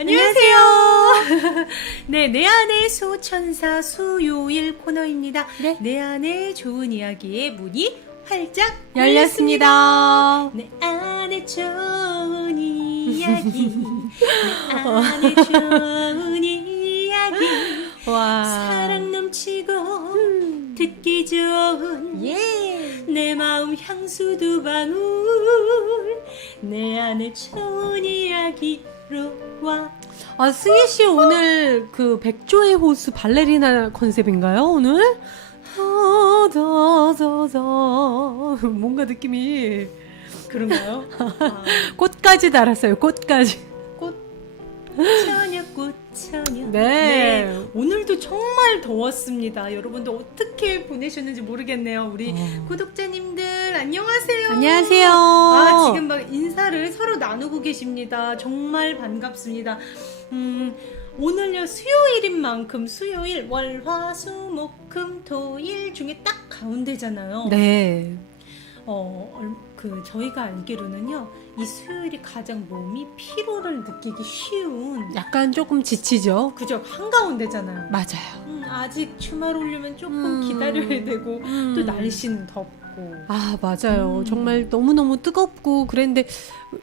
안녕하세요. 네, 내 안의 수천사 수요일 코너입니다. 네. 내 안의 좋은 이야기의 문이 활짝 열렸습니다. 내 안의 좋은 이야기, 내 안의 좋은 이야기, 와. 사랑 넘치고 듣기 좋은 내 마음 향수 두 방울, 내 안의 좋은 이야기로 와. 아, 승희 씨 오늘 그 백조의 호수 발레리나 컨셉인가요, 오늘? 뭔가 느낌이 그런가요? 꽃까지 달았어요. 꽃까지. 꽃처녀. 네. 오늘도 정말 더웠습니다. 여러분들 어떻게 보내셨는지 모르겠네요. 우리 구독자님들 안녕하세요. 안녕하세요. 아, 지금 막 인사를 서로 나누고 계십니다. 정말 반갑습니다. 오늘요 수요일인 만큼 수요일 월화수목금토일 중에 딱 가운데잖아요. 네. 저희가 알기로는요, 이 수요일이 가장 몸이 피로를 느끼기 쉬운, 약간 조금 지치죠? 그죠, 한가운데잖아요. 맞아요. 아직 주말 오려면 조금 기다려야 되고, 또 날씨는 덥고. 아, 맞아요. 정말 너무너무 뜨겁고 그랬는데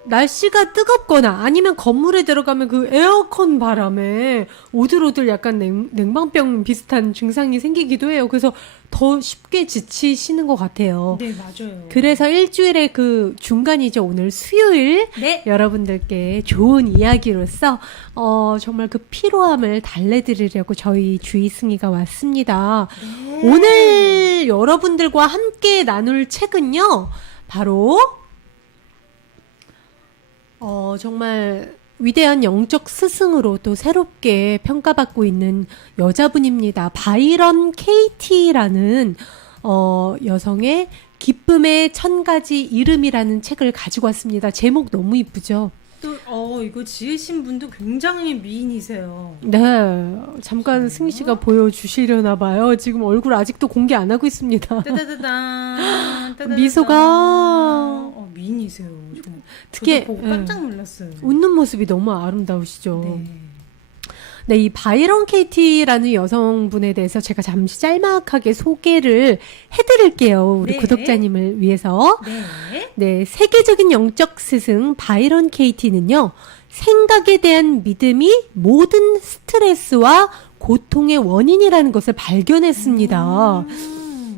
날씨가 뜨겁거나 아니면 건물에 들어가면 그 에어컨 바람에 오들오들 약간 냉방병 비슷한 증상이 생기기도 해요. 그래서 더 쉽게 지치시는 것 같아요. 네, 맞아요. 그래서 일주일의 그 중간이죠. 오늘 수요일. 네. 여러분들께 좋은 이야기로서 정말 그 피로함을 달래드리려고 저희 주희승이가 왔습니다. 네. 오늘 여러분들과 함께 나눌 책은요, 바로 정말 위대한 영적 스승으로 또 새롭게 평가받고 있는 여자분입니다. 바이런 케이티라는 여성의 기쁨의 1000가지 이름이라는 책을 가지고 왔습니다. 제목 너무 이쁘죠? 또 이거 지으신 분도 굉장히 미인이세요. 네, 잠깐 승희 씨가 보여주시려나 봐요. 지금 얼굴 아직도 공개 안 하고 있습니다. 따다다단, 미소가 미인이세요. 정말. 특히 저도 보고 깜짝 놀랐어요. 웃는 모습이 너무 아름다우시죠. 네. 네, 이 바이런 케이티라는 여성분에 대해서 제가 잠시 짤막하게 소개를 해드릴게요. 우리 네. 구독자님을 위해서. 네. 네, 세계적인 영적 스승 바이런 케이티는요, 생각에 대한 믿음이 모든 스트레스와 고통의 원인이라는 것을 발견했습니다.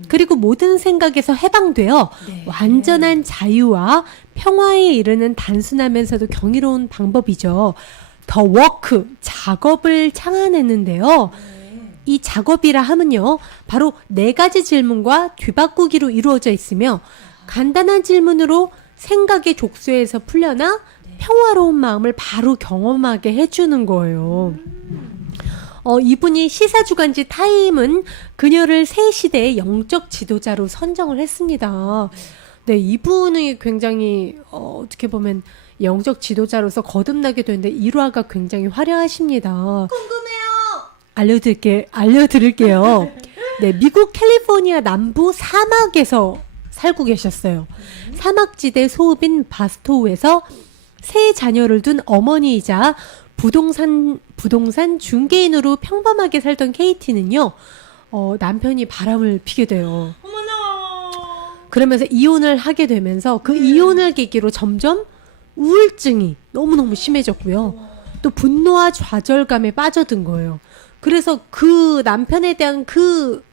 그리고 모든 생각에서 해방되어 네. 완전한 자유와 평화에 이르는 단순하면서도 경이로운 방법이죠. 더 워크, 작업을 창안했는데요. 이 작업이라 함은요, 바로 4가지 질문과 뒤바꾸기로 이루어져 있으며, 간단한 질문으로 생각의 족쇄에서 풀려나 평화로운 마음을 바로 경험하게 해주는 거예요. 이분이 시사주간지 타임은 그녀를 새 시대의 영적 지도자로 선정을 했습니다. 네, 이분이 굉장히 어떻게 보면 영적 지도자로서 거듭나게 되는데 일화가 굉장히 화려하십니다. 궁금해요. 알려드릴게요. 네, 미국 캘리포니아 남부 사막에서 살고 계셨어요. 사막지대 소읍인 바스토우에서 세 자녀를 둔 어머니이자 부동산 중개인으로 평범하게 살던 케이티는요, 남편이 바람을 피게 돼요. 어머나. 그러면서 이혼을 하게 되면서 그 이혼을 계기로 점점 우울증이 너무너무 심해졌고요. 또 분노와 좌절감에 빠져든 거예요. 그래서 그 남편에 대한 그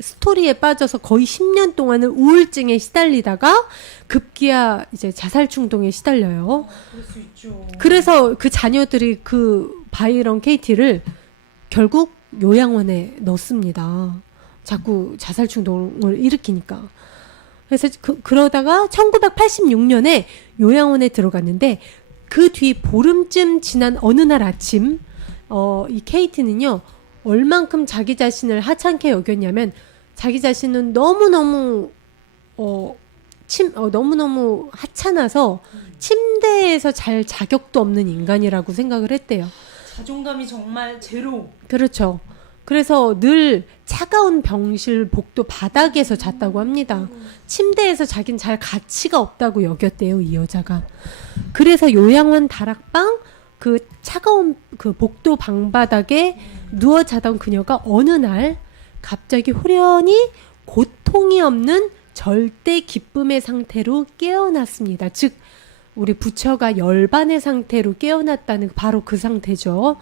스토리에 빠져서 거의 10년 동안은 우울증에 시달리다가 급기야 이제 자살 충동에 시달려요. 그럴 수 있죠. 그래서 그 자녀들이 그 바이런 케이티를 결국 요양원에 넣습니다. 자꾸 자살 충동을 일으키니까. 그래서 그러다가 1986년에 요양원에 들어갔는데 그 뒤 보름쯤 지난 어느 날 아침 이 케이티는요, 얼만큼 자기 자신을 하찮게 여겼냐면 자기 자신은 너무너무 너무너무 하찮아서 침대에서 잘 자격도 없는 인간이라고 생각을 했대요. 자존감이 정말 제로. 그렇죠. 그래서 늘 차가운 병실 복도 바닥에서 잤다고 합니다. 침대에서 자긴 잘 가치가 없다고 여겼대요, 이 여자가. 그래서 요양원 다락방 그 차가운 그 복도 방바닥에 누워 자던 그녀가 어느 날 갑자기 후련히 고통이 없는 절대 기쁨의 상태로 깨어났습니다. 즉 우리 부처가 열반의 상태로 깨어났다는 바로 그 상태죠.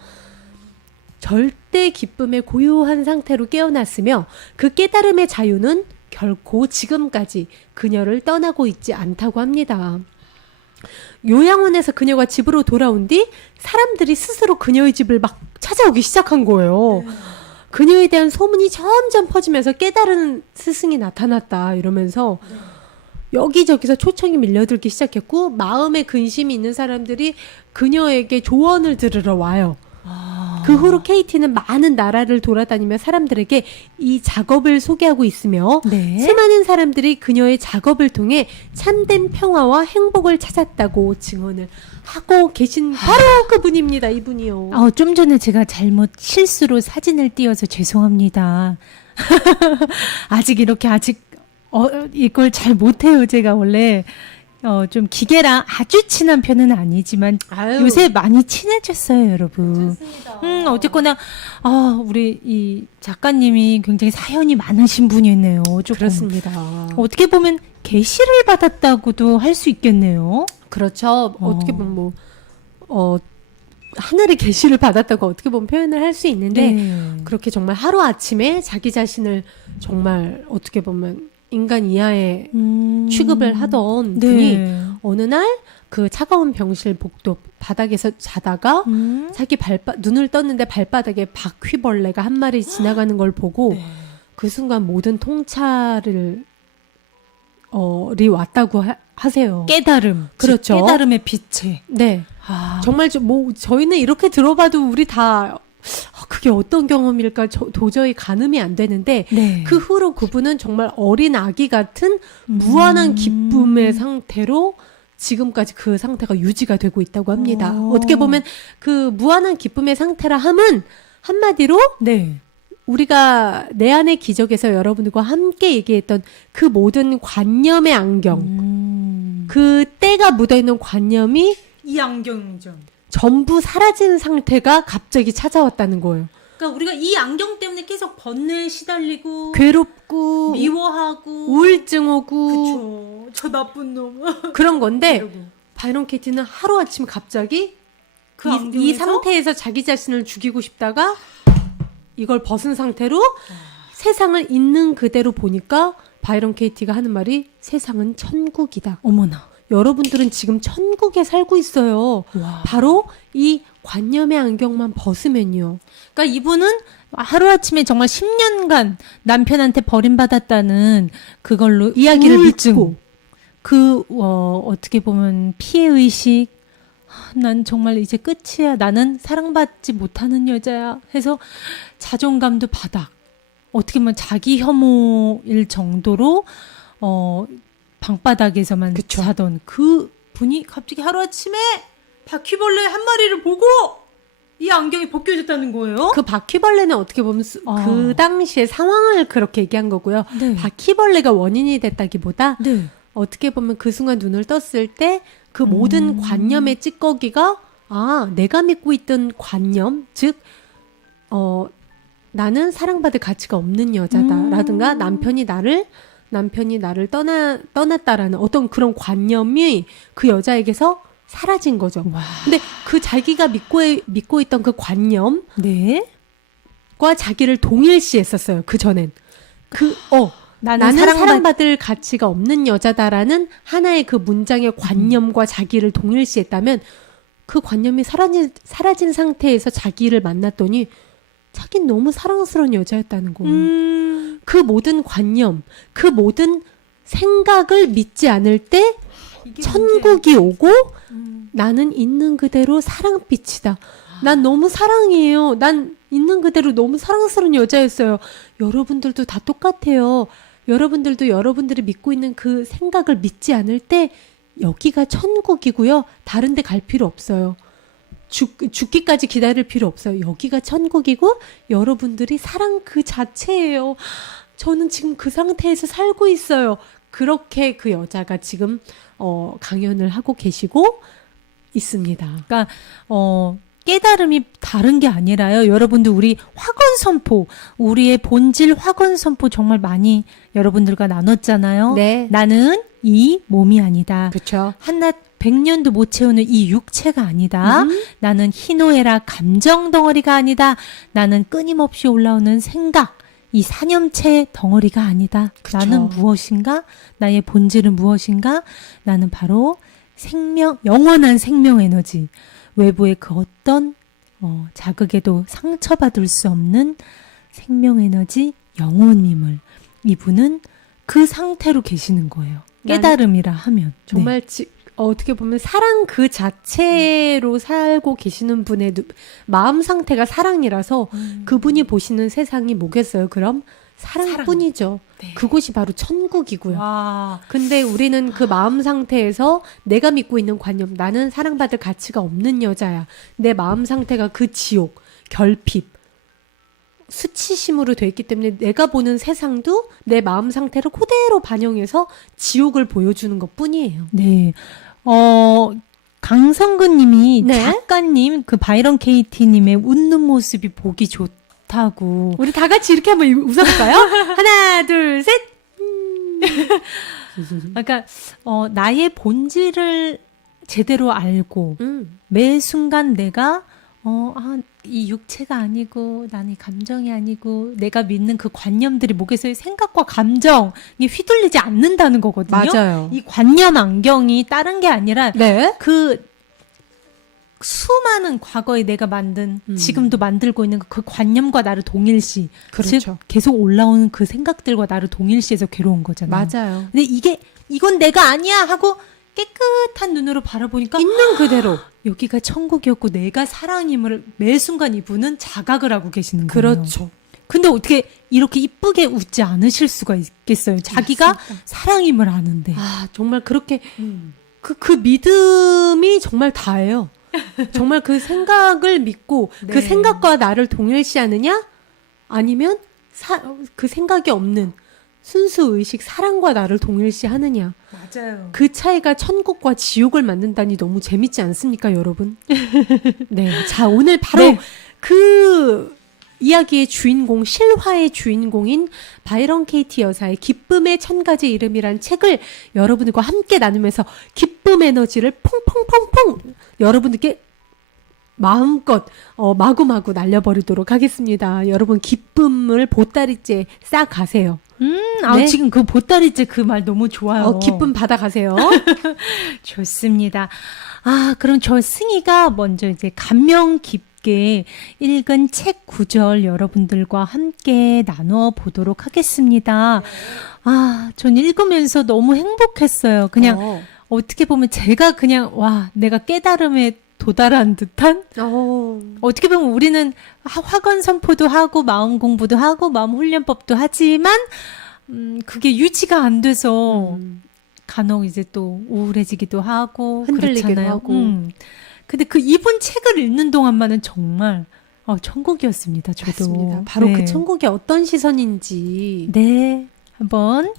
절대 기쁨의 고요한 상태로 깨어났으며 그 깨달음의 자유는 결코 지금까지 그녀를 떠나고 있지 않다고 합니다. 요양원에서 그녀가 집으로 돌아온 뒤 사람들이 스스로 그녀의 집을 막 찾아오기 시작한 거예요. 그녀에 대한 소문이 점점 퍼지면서 깨달은 스승이 나타났다 이러면서 여기저기서 초청이 밀려들기 시작했고 마음에 근심이 있는 사람들이 그녀에게 조언을 들으러 와요. 그 후로 케이티는 많은 나라를 돌아다니며 사람들에게 이 작업을 소개하고 있으며 네. 수많은 사람들이 그녀의 작업을 통해 참된 평화와 행복을 찾았다고 증언을 하고 계신 바로 그분입니다. 이분이요. 좀 전에 제가 잘못 실수로 사진을 띄워서 죄송합니다. 아직 이걸 잘 못해요. 제가 원래 좀 기계랑 아주 친한 편은 아니지만 아유. 요새 많이 친해졌어요, 여러분. 좋습니다. 어쨌거나 우리 이 작가님이 굉장히 사연이 많으신 분이네요. 조금. 그렇습니다. 어떻게 보면 계시를 받았다고도 할 수 있겠네요. 그렇죠. 어떻게 보면 하늘의 계시를 받았다고 어떻게 보면 표현을 할 수 있는데 네. 그렇게 정말 하루 아침에 자기 자신을 정말 어떻게 보면 인간 이하의 취급을 하던 분이 네. 어느 날 그 차가운 병실 복도 바닥에서 자다가 자기 눈을 떴는데 발바닥에 바퀴벌레가 한 마리 지나가는 걸 보고 네. 그 순간 모든 통찰을 리 왔다고 하세요. 깨달음. 그렇죠. 즉 깨달음의 빛에. 네. 정말 저희는 이렇게 들어봐도 우리 다 그게 어떤 경험일까 도저히 가늠이 안 되는데 네. 그 후로 그분은 정말 어린 아기 같은 무한한 기쁨의 상태로 지금까지 그 상태가 유지가 되고 있다고 합니다. 어떻게 보면 그 무한한 기쁨의 상태라 함은 한마디로 네. 우리가 내 안의 기적에서 여러분들과 함께 얘기했던 그 모든 관념의 안경, 그 때가 묻어있는 관념이 이 안경이죠. 전부 사라진 상태가 갑자기 찾아왔다는 거예요. 그러니까 우리가 이 안경 때문에 계속 번뇌에 시달리고 괴롭고 미워하고 우울증 오고 그쵸. 저 나쁜 놈. 그런 건데 이러고. 바이런 케이티는 하루아침 갑자기 그 이 안경에서 상태에서 자기 자신을 죽이고 싶다가 이걸 벗은 상태로 세상을 있는 그대로 보니까 바이런 케이티가 하는 말이 세상은 천국이다. 어머나. 여러분들은 지금 천국에 살고 있어요. 와. 바로 이 관념의 안경만 벗으면요. 그러니까 이분은 하루아침에 정말 10년간 남편한테 버림받았다는 그걸로 이야기를 믿고 어떻게 보면 피해의식, 난 정말 이제 끝이야. 나는 사랑받지 못하는 여자야. 해서 자존감도 바닥. 어떻게 보면 자기 혐오일 정도로 방바닥에서만 그쵸. 자던 그 분이 갑자기 하루아침에 바퀴벌레 한 마리를 보고 이 안경이 벗겨졌다는 거예요. 그 바퀴벌레는 어떻게 보면 그 당시의 상황을 그렇게 얘기한 거고요. 네. 바퀴벌레가 원인이 됐다기보다 네. 어떻게 보면 그 순간 눈을 떴을 때 그 모든 관념의 찌꺼기가 내가 믿고 있던 관념, 즉 나는 사랑받을 가치가 없는 여자다라든가 남편이 나를 떠났다라는 어떤 그런 관념이 그 여자에게서 사라진 거죠. 와. 근데 그 자기가 믿고 있던 그 관념과 네. 자기를 동일시했었어요. 그 전엔 나는 사랑받을 가치가 없는 여자다라는 하나의 그 문장의 관념과 자기를 동일시했다면 그 관념이 사라진 상태에서 자기를 만났더니 자긴 너무 사랑스러운 여자였다는 거예요. 그 모든 관념, 그 모든 생각을 믿지 않을 때 천국이 오고 나는 있는 그대로 사랑빛이다. 난 너무 사랑해요. 난 있는 그대로 너무 사랑스러운 여자였어요. 여러분들도 다 똑같아요. 여러분들도 여러분들이 믿고 있는 그 생각을 믿지 않을 때 여기가 천국이고요. 다른 데 갈 필요 없어요. 죽기까지 기다릴 필요 없어요. 여기가 천국이고 여러분들이 사랑 그 자체예요. 저는 지금 그 상태에서 살고 있어요. 그렇게 그 여자가 지금 강연을 하고 계시고 있습니다. 그러니까 깨달음이 다른 게 아니라요. 여러분들 우리 확언 선포, 우리의 본질 확언 선포 정말 많이 여러분들과 나눴잖아요. 네. 나는 이 몸이 아니다. 그렇죠. 한낱 100년도 못 채우는 이 육체가 아니다. 나는 희노애락 감정 덩어리가 아니다. 나는 끊임없이 올라오는 생각, 이 사념체 덩어리가 아니다. 그쵸. 나는 무엇인가? 나의 본질은 무엇인가? 나는 바로 생명, 영원한 생명 에너지. 외부의 그 어떤 자극에도 상처받을 수 없는 생명 에너지 영혼임을 이분은 그 상태로 계시는 거예요. 깨달음이라 하면. 정말 어떻게 보면 사랑 그 자체로 살고 계시는 분의 마음 상태가 사랑이라서 그분이 보시는 세상이 뭐겠어요? 그럼 사랑뿐이죠. 네. 그곳이 바로 천국이고요. 와. 근데 우리는 그 마음 상태에서 내가 믿고 있는 관념, 나는 사랑받을 가치가 없는 여자야. 내 마음 상태가 그 지옥, 결핍, 수치심으로 돼 있기 때문에 내가 보는 세상도 내 마음 상태를 그대로 반영해서 지옥을 보여주는 것 뿐이에요. 네. 강성근 님이 네. 작가님, 그 바이런 KT님의 웃는 모습이 보기 좋다고. 우리 다 같이 이렇게 한번 웃어볼까요? 하나, 둘, 셋! 그러니까, 나의 본질을 제대로 알고, 매 순간 내가, 이 육체가 아니고, 나는 이 감정이 아니고, 내가 믿는 그 관념들이 목에서의 생각과 감정이 휘둘리지 않는다는 거거든요. 맞아요. 이 관념 안경이 다른 게 아니라, 네. 그 수많은 과거에 내가 만든 지금도 만들고 있는 그 관념과 나를 동일시 그렇죠. 즉 계속 올라오는 그 생각들과 나를 동일시해서 괴로운 거잖아요. 맞아요. 근데 이건 내가 아니야 하고 깨끗한 눈으로 바라보니까 있는 그대로. 여기가 천국이었고 내가 사랑임을 매 순간 이분은 자각을 하고 계시는 거예요. 그렇죠. 근데 어떻게 이렇게 이쁘게 웃지 않으실 수가 있겠어요. 자기가 맞습니다. 사랑임을 아는데. 아, 정말 그렇게 그 믿음이 정말 다예요. 정말 그 생각을 믿고 네. 그 생각과 나를 동일시하느냐? 아니면 그 생각이 없는 순수 의식 사랑과 나를 동일시하느냐? 맞아요. 그 차이가 천국과 지옥을 만든다니 너무 재밌지 않습니까, 여러분? 네. 자, 오늘 바로 네. 그 이야기의 주인공, 실화의 주인공인 바이런 KT 여사의 기쁨의 1000가지 이름이란 책을 여러분들과 함께 나누면서 기쁨 에너지를 퐁퐁퐁퐁 여러분들께 마음껏 마구마구 날려버리도록 하겠습니다. 여러분 기쁨을 보따리째 싸 가세요. 네. 지금 그 보따리째 그 말 너무 좋아요. 기쁨 받아 가세요. 좋습니다. 그럼 저 승희가 먼저 이제 감명 깊게 읽은 책 구절 여러분들과 함께 나눠 보도록 하겠습니다. 전 읽으면서 너무 행복했어요. 그냥 어떻게 보면 제가 그냥 내가 깨달음에 도달한 듯한? 어떻게 보면 우리는 확언 선포도 하고 마음 공부도 하고 마음 훈련법도 하지만 그게 유지가 안 돼서 간혹 이제 또 우울해지기도 하고 흔들리기도 그렇잖아요. 하고. 근데 그 이분 책을 읽는 동안만은 정말 천국이었습니다. 저도. 맞습니다. 바로 네. 그 천국이 어떤 시선인지. 네. 한번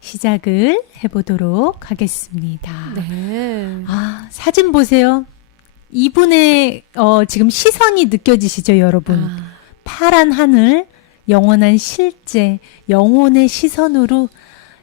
시작을 해보도록 하겠습니다. 네. 사진 보세요. 이분의 지금 시선이 느껴지시죠, 여러분? 파란 하늘, 영원한 실제, 영혼의 시선으로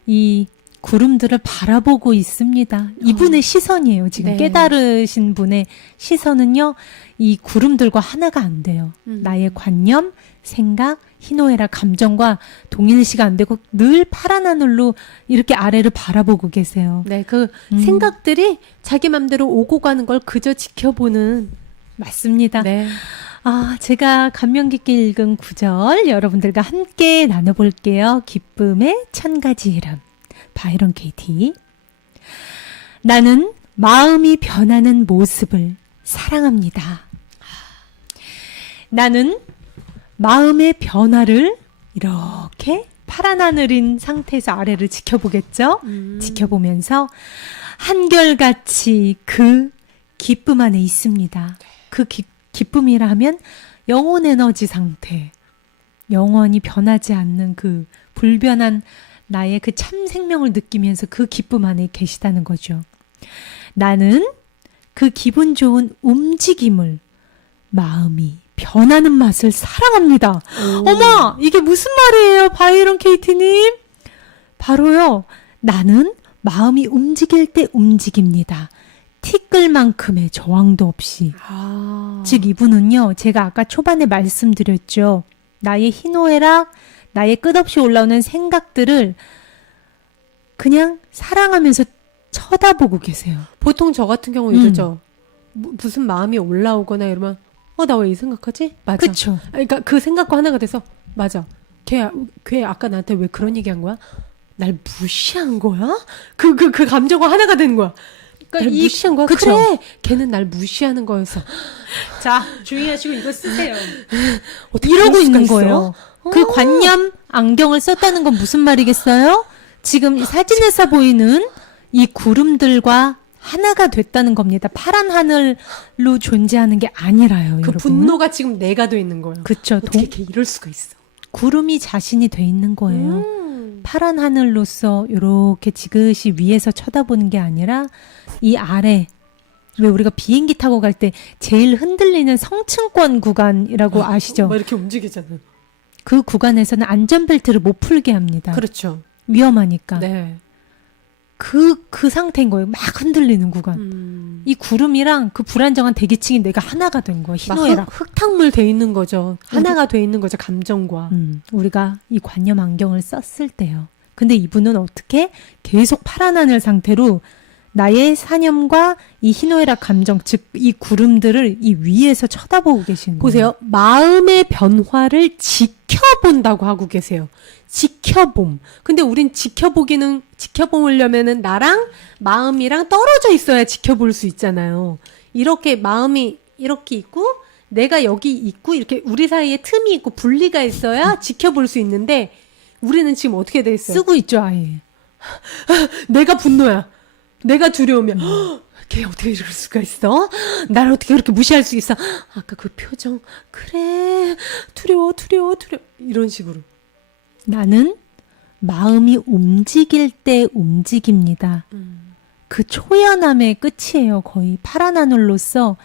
이 구름들을 바라보고 있습니다. 이분의 시선이에요. 지금 네. 깨달으신 분의 시선은요, 이 구름들과 하나가 안 돼요. 나의 관념, 생각, 희노애락 감정과 동일시가 안 되고 늘 파란 하늘로 이렇게 아래를 바라보고 계세요. 네, 그 생각들이 자기 맘대로 오고 가는 걸 그저 지켜보는. 맞습니다. 네. 제가 감명 깊게 읽은 구절 여러분들과 함께 나눠볼게요. 기쁨의 1000가지 이름. 바이런 KT. 나는 마음이 변하는 모습을 사랑합니다. 나는 마음의 변화를 이렇게 파란 하늘인 상태에서 아래를 지켜보겠죠? 지켜보면서 한결같이 그 기쁨 안에 있습니다. 그 기쁨이라 하면 영혼 에너지 상태, 영원히 변하지 않는 그 불변한 나의 그 참 생명을 느끼면서 그 기쁨 안에 계시다는 거죠. 나는 그 기분 좋은 움직임을 마음이 변하는 맛을 사랑합니다. 어머, 이게 무슨 말이에요, 바이런 케이티님? 바로요, 나는 마음이 움직일 때 움직입니다. 티끌만큼의 저항도 없이. 즉 이분은요, 제가 아까 초반에 말씀드렸죠. 나의 희노애락, 나의 끝없이 올라오는 생각들을 그냥 사랑하면서 쳐다보고 계세요. 보통 저 같은 경우 이러죠. 무슨 마음이 올라오거나 이러면 나 왜 이 생각하지? 맞아. 그쵸? 그러니까 그 생각과 하나가 돼서 맞아. 걔 아까 나한테 왜 그런 얘기한 거야? 날 무시한 거야? 그 감정과 하나가 되는 거야. 날 무시한 거야? 그쵸? 그래. 걔는 날 무시하는 거였어. 자, 주의하시고 이거 쓰세요. 어떻게 이러고 그럴 수가 있는 있어? 거예요. 그 관념 안경을 썼다는 건 무슨 말이겠어요? 지금 이 사진에서 보이는 이 구름들과 하나가 됐다는 겁니다. 파란 하늘로 존재하는 게 아니라요, 그 여러분. 분노가 지금 내가 돼 있는 거야. 그쵸. 어떻게 걔 이럴 수가 있어? 구름이 자신이 돼 있는 거예요. 파란 하늘로서 이렇게 지그시 위에서 쳐다보는 게 아니라 이 아래, 왜 우리가 비행기 타고 갈 때 제일 흔들리는 성층권 구간이라고 아시죠? 막 이렇게 움직이잖아. 그 구간에서는 안전벨트를 못 풀게 합니다. 그렇죠. 위험하니까. 네. 그 상태인 거예요. 막 흔들리는 구간. 이 구름이랑 그 불안정한 대기층이 내가 하나가 된 거야. 막 희노애락. 흙탕물 돼 있는 거죠. 하나가 돼 있는 거죠. 감정과. 우리가 이 관념 안경을 썼을 때요. 근데 이분은 어떻게 계속 파란 하늘 상태로 나의 사념과 이 희노애락 감정, 즉 이 구름들을 이 위에서 쳐다보고 계신 거예요. 보세요. 마음의 변화를 지켜본다고 하고 계세요. 지켜봄. 근데 우린 지켜보려면은 나랑 마음이랑 떨어져 있어야 지켜볼 수 있잖아요. 이렇게 마음이 이렇게 있고 내가 여기 있고 이렇게 우리 사이에 틈이 있고 분리가 있어야 지켜볼 수 있는데 우리는 지금 어떻게 돼 있어요? 쓰고 있죠, 아예. 내가 분노야. 내가 두려우면 걔 어떻게 이럴 수가 있어? 나를 어떻게 그렇게 무시할 수 있어? 아까 그 표정 그래 두려워 이런 식으로 나는 마음이 움직일 때 움직입니다. 그 초연함의 끝이에요. 거의 파란 하늘로서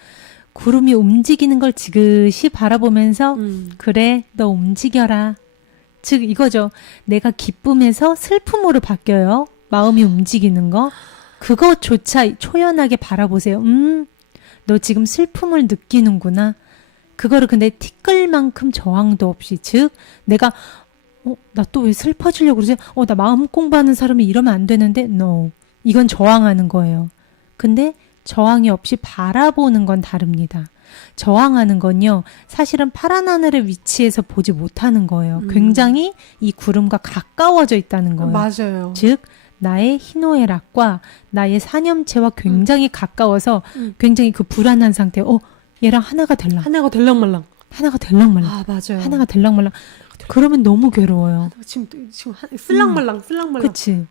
구름이 움직이는 걸 지그시 바라보면서 그래 너 움직여라. 즉 이거죠. 내가 기쁨에서 슬픔으로 바뀌어요. 마음이 움직이는 거. 그것조차 초연하게 바라보세요. 너 지금 슬픔을 느끼는구나. 그거를 근데 티끌만큼 저항도 없이. 즉 내가 나 또 왜 슬퍼지려고 그러지? 나 마음 공부하는 사람이 이러면 안 되는데? No. 이건 저항하는 거예요. 근데 저항이 없이 바라보는 건 다릅니다. 저항하는 건요, 사실은 파란 하늘의 위치에서 보지 못하는 거예요. 굉장히 이 구름과 가까워져 있다는 거예요. 맞아요. 즉, 나의 희노애락과 나의 사념체와 굉장히 가까워서 굉장히 그 불안한 상태, 얘랑 하나가 될랑. 하나가 될랑말랑. 하나가 될랑말랑. 아 맞아요. 하나가 될랑말랑. 그러면 너무 괴로워요. 지금 쓸랑말랑. 그치?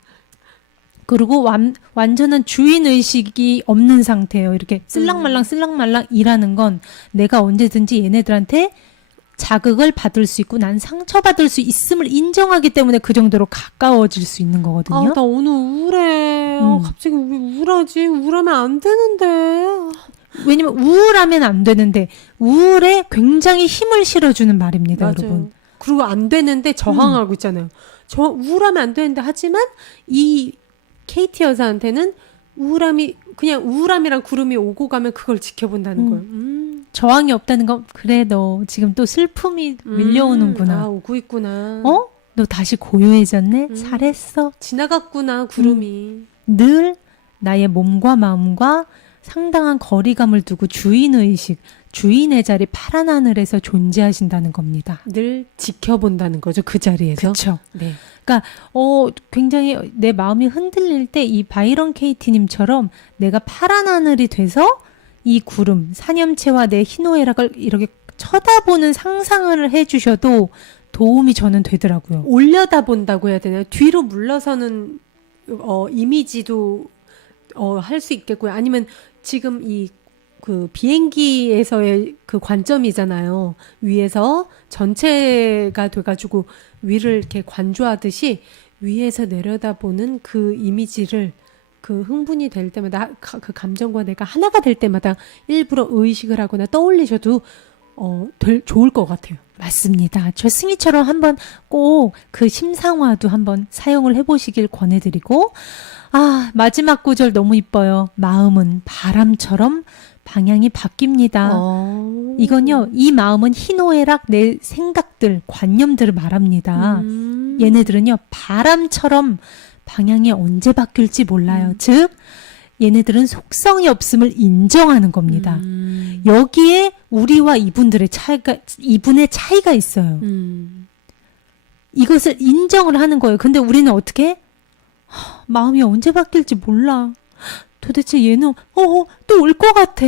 그리고 완전한 주인의식이 없는 상태예요. 이렇게 쓸랑말랑 일하는 건 내가 언제든지 얘네들한테 자극을 받을 수 있고 난 상처받을 수 있음을 인정하기 때문에 그 정도로 가까워질 수 있는 거거든요. 나 오늘 우울해. 갑자기 왜 우울하지? 우울하면 안 되는데. 왜냐면 우울하면 안 되는데 우울에 굉장히 힘을 실어주는 말입니다. 맞아요. 여러분. 그리고 안 되는데 저항하고 있잖아요. 우울하면 안 되는데 하지만 이 KT 여사한테는 그냥 우울함이랑 구름이 오고 가면 그걸 지켜본다는 거예요. 저항이 없다는 건 그래 너 지금 또 슬픔이 밀려오는구나. 오고 있구나. 너 다시 고요해졌네? 잘했어. 지나갔구나 구름이. 늘 나의 몸과 마음과 상당한 거리감을 두고 주인의식, 주인의 자리 파란 하늘에서 존재하신다는 겁니다. 늘 지켜본다는 거죠. 그 자리에서. 그렇죠. 네. 그러니까 굉장히 내 마음이 흔들릴 때 이 바이런 케이티님처럼 내가 파란 하늘이 돼서 이 구름, 사념체와 내 희노애락을 이렇게 쳐다보는 상상을 해주셔도 도움이 저는 되더라고요. 올려다본다고 해야 되나요? 뒤로 물러서는 이미지도 할 수 있겠고요. 아니면 지금 그 비행기에서의 그 관점이잖아요. 위에서 전체가 돼가지고 위를 이렇게 관조하듯이 위에서 내려다보는 그 이미지를 그 흥분이 될 때마다 그 감정과 내가 하나가 될 때마다 일부러 의식을 하거나 떠올리셔도 좋을 것 같아요. 맞습니다. 저 승희처럼 한번 꼭 그 심상화도 한번 사용을 해보시길 권해드리고, 마지막 구절 너무 이뻐요. 마음은 바람처럼 방향이 바뀝니다. 이건요, 이 마음은 희노애락 내 생각들, 관념들을 말합니다. 얘네들은요, 바람처럼 방향이 언제 바뀔지 몰라요. 즉, 얘네들은 속성이 없음을 인정하는 겁니다. 여기에 우리와 이분의 차이가 있어요. 이것을 인정을 하는 거예요. 근데 우리는 어떻게? 마음이 언제 바뀔지 몰라. 도대체 얘는 또 올 것 같아.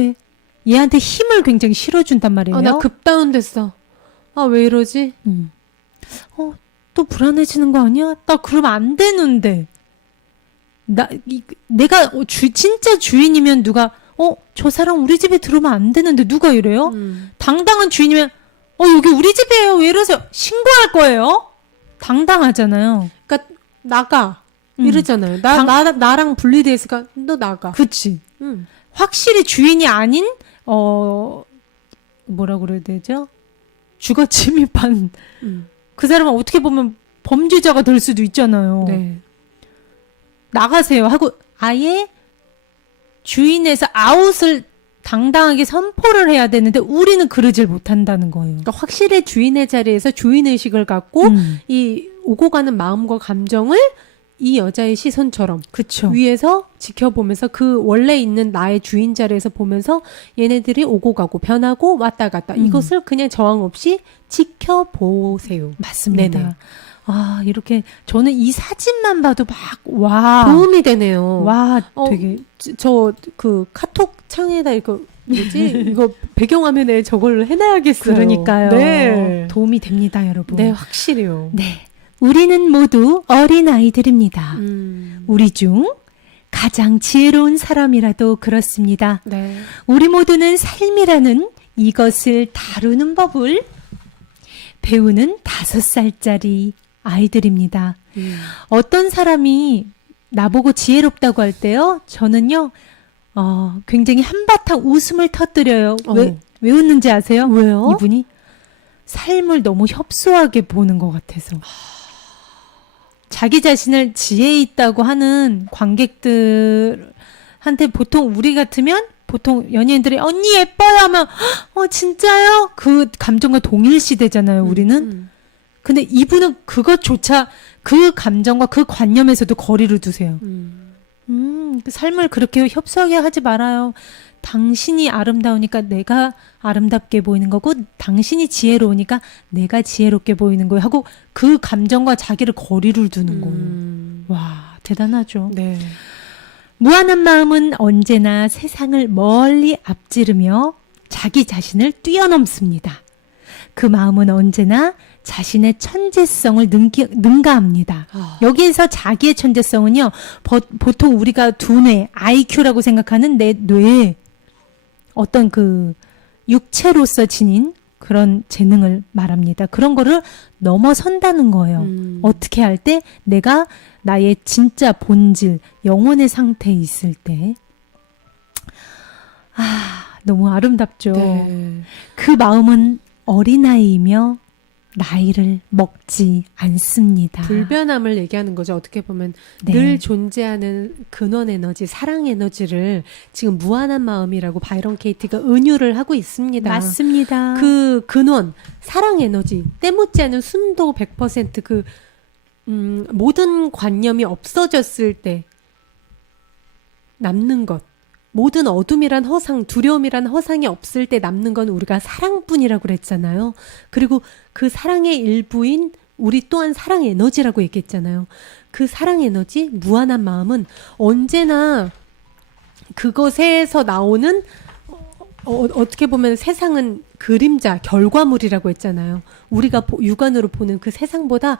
얘한테 힘을 굉장히 실어준단 말이에요. 나 급다운 됐어. 왜 이러지? 또 불안해지는 거 아니야? 나 그러면 안 되는데. 내가 진짜 주인이면 누가 저 사람 우리 집에 들어오면 안 되는데 누가 이래요? 당당한 주인이면 여기 우리 집이에요. 왜 이러세요? 신고할 거예요. 당당하잖아요. 그러니까 나가 이러잖아요. 나랑 분리돼 있으니까 너 나가. 그치. 확실히 주인이 아닌 뭐라 그래야 되죠? 주거 침입한 그 사람은 어떻게 보면 범죄자가 될 수도 있잖아요. 네. 나가세요 하고 아예 주인에서 아웃을 당당하게 선포를 해야 되는데 우리는 그러질 못한다는 거예요. 그러니까 확실히 주인의 자리에서 주인의식을 갖고 이 오고 가는 마음과 감정을 이 여자의 시선처럼 그쵸. 위에서 지켜보면서 그 원래 있는 나의 주인 자리에서 보면서 얘네들이 오고 가고 변하고 왔다 갔다 이것을 그냥 저항 없이 지켜보세요. 맞습니다. 네네. 이렇게 저는 이 사진만 봐도 와 도움이 되네요. 와 되게 저 그 카톡 창에다 이거 뭐지? 이거 배경화면에 저걸 해놔야겠어요. 그러니까요. 네. 도움이 됩니다, 여러분. 네, 확실히요. 네. 우리는 모두 어린아이들입니다. 우리 중 가장 지혜로운 사람이라도 그렇습니다. 네. 우리 모두는 삶이라는 이것을 다루는 법을 배우는 5살짜리 아이들입니다. 어떤 사람이 나보고 지혜롭다고 할 때요, 저는요, 굉장히 한바탕 웃음을 터뜨려요. 왜 웃는지 아세요? 왜요? 이분이 삶을 너무 협소하게 보는 것 같아서. 자기 자신을 지혜 있다고 하는 관객들한테 보통 우리 같으면 보통 연예인들이 언니 예뻐요 하면 진짜요? 그 감정과 동일시되잖아요, 우리는. 근데 이분은 그것조차 그 감정과 그 관념에서도 거리를 두세요. 그 삶을 그렇게 협소하게 하지 말아요. 당신이 아름다우니까 내가 아름답게 보이는 거고 당신이 지혜로우니까 내가 지혜롭게 보이는 거예요 하고 그 감정과 자기를 거리를 두는 거예요. 와, 대단하죠. 네. 무한한 마음은 언제나 세상을 멀리 앞지르며 자기 자신을 뛰어넘습니다. 그 마음은 언제나 자신의 천재성을 능가합니다. 여기에서 자기의 천재성은요, 보통 우리가 두뇌, IQ라고 생각하는 내 뇌에 어떤 그 육체로서 지닌 그런 재능을 말합니다. 그런 거를 넘어선다는 거예요. 어떻게 할 때 내가 나의 진짜 본질, 영혼의 상태에 있을 때. 너무 아름답죠. 네. 그 마음은 어린아이이며 나이를 먹지 않습니다. 불변함을 얘기하는 거죠. 어떻게 보면 네. 늘 존재하는 근원 에너지, 사랑 에너지를 지금 무한한 마음이라고 바이런 케이티가 은유를 하고 있습니다. 맞습니다. 그 근원, 사랑 에너지, 때묻지 않은 순도 100% 그 모든 관념이 없어졌을 때 남는 것, 모든 어둠이란 허상, 두려움이란 허상이 없을 때 남는 건 우리가 사랑뿐이라고 그랬잖아요. 그리고 그 사랑의 일부인 우리 또한 사랑 에너지라고 얘기했잖아요. 그 사랑 에너지, 무한한 마음은 언제나 그것에서 나오는 어떻게 보면 세상은 그림자, 결과물이라고 했잖아요. 우리가 육안으로 보는 그 세상보다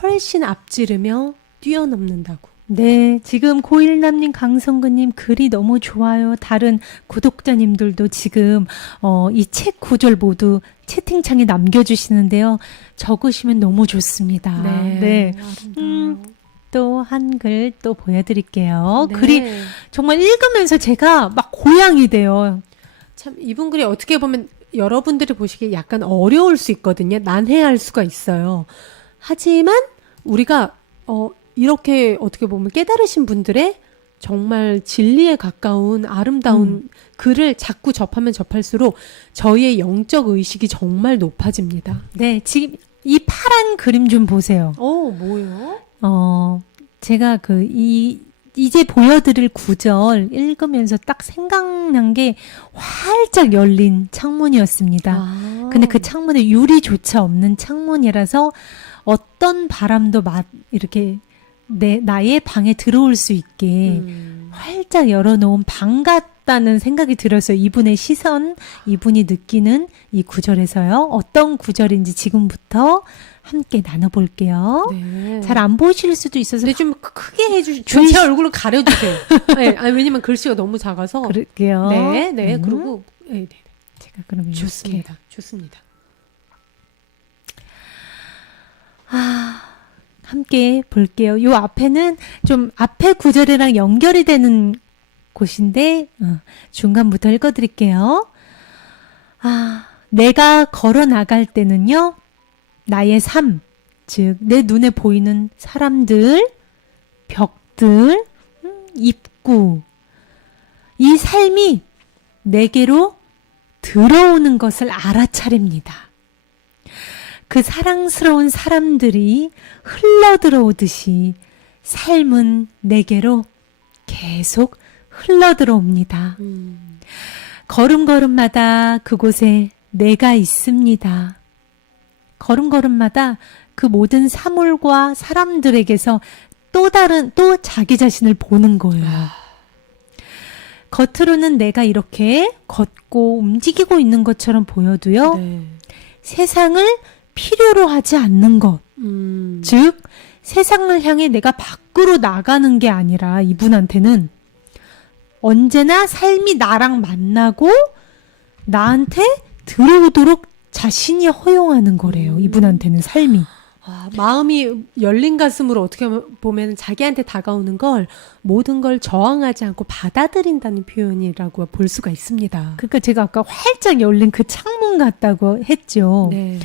훨씬 앞지르며 뛰어넘는다고. 네, 지금 고일남님, 강성근님 글이 너무 좋아요. 다른 구독자님들도 지금 이 책 구절 모두 채팅창에 남겨주시는데요. 적으시면 너무 좋습니다. 네. 네. 또 한글 또 보여드릴게요. 네. 글이 정말 읽으면서 제가 막 고향이 돼요. 참 이분 글이 어떻게 보면 여러분들이 보시기에 약간 어려울 수 있거든요. 난해할 수가 있어요. 하지만 우리가 이렇게 어떻게 보면 깨달으신 분들의 정말 진리에 가까운 아름다운 글을 자꾸 접하면 접할수록 저희의 영적 의식이 정말 높아집니다. 네, 지금 이 파란 그림 좀 보세요. 뭐요? 제가 이제 보여드릴 구절 읽으면서 딱 생각난 게 활짝 열린 창문이었습니다. 근데 그 창문에 유리조차 없는 창문이라서 어떤 바람도 이렇게 나의 방에 들어올 수 있게 활짝 열어놓은 방 같다는 생각이 들었어요. 이분의 시선, 이분이 느끼는 이 구절에서요. 어떤 구절인지 지금부터 함께 나눠볼게요. 네. 잘 안 보이실 수도 있어서 근데 좀 크게 해주시죠. 제 얼굴을 가려주세요. 네, 왜냐면 글씨가 너무 작아서. 그럴게요. 네. 그리고 네. 제가 그러면 이렇게 좋습니다. 함께 볼게요. 요 앞에는 좀 앞에 구절이랑 연결이 되는 곳인데 중간부터 읽어드릴게요. 내가 걸어 나갈 때는요. 나의 삶, 즉 내 눈에 보이는 사람들, 벽들, 입구, 이 삶이 내게로 들어오는 것을 알아차립니다. 그 사랑스러운 사람들이 흘러들어오듯이 삶은 내게로 계속 흘러들어옵니다. 걸음걸음마다 그곳에 내가 있습니다. 걸음걸음마다 그 모든 사물과 사람들에게서 또 자기 자신을 보는 거예요. 겉으로는 내가 이렇게 걷고 움직이고 있는 것처럼 보여도요. 네. 세상을 필요로 하지 않는 것. 즉 세상을 향해 내가 밖으로 나가는 게 아니라 이분한테는 언제나 삶이 나랑 만나고 나한테 들어오도록 자신이 허용하는 거래요. 이분한테는 삶이. 마음이 열린 가슴으로 어떻게 보면 자기한테 다가오는 걸 모든 걸 저항하지 않고 받아들인다는 표현이라고 볼 수가 있습니다. 그러니까 제가 아까 활짝 열린 그 창문 같다고 했죠. 네.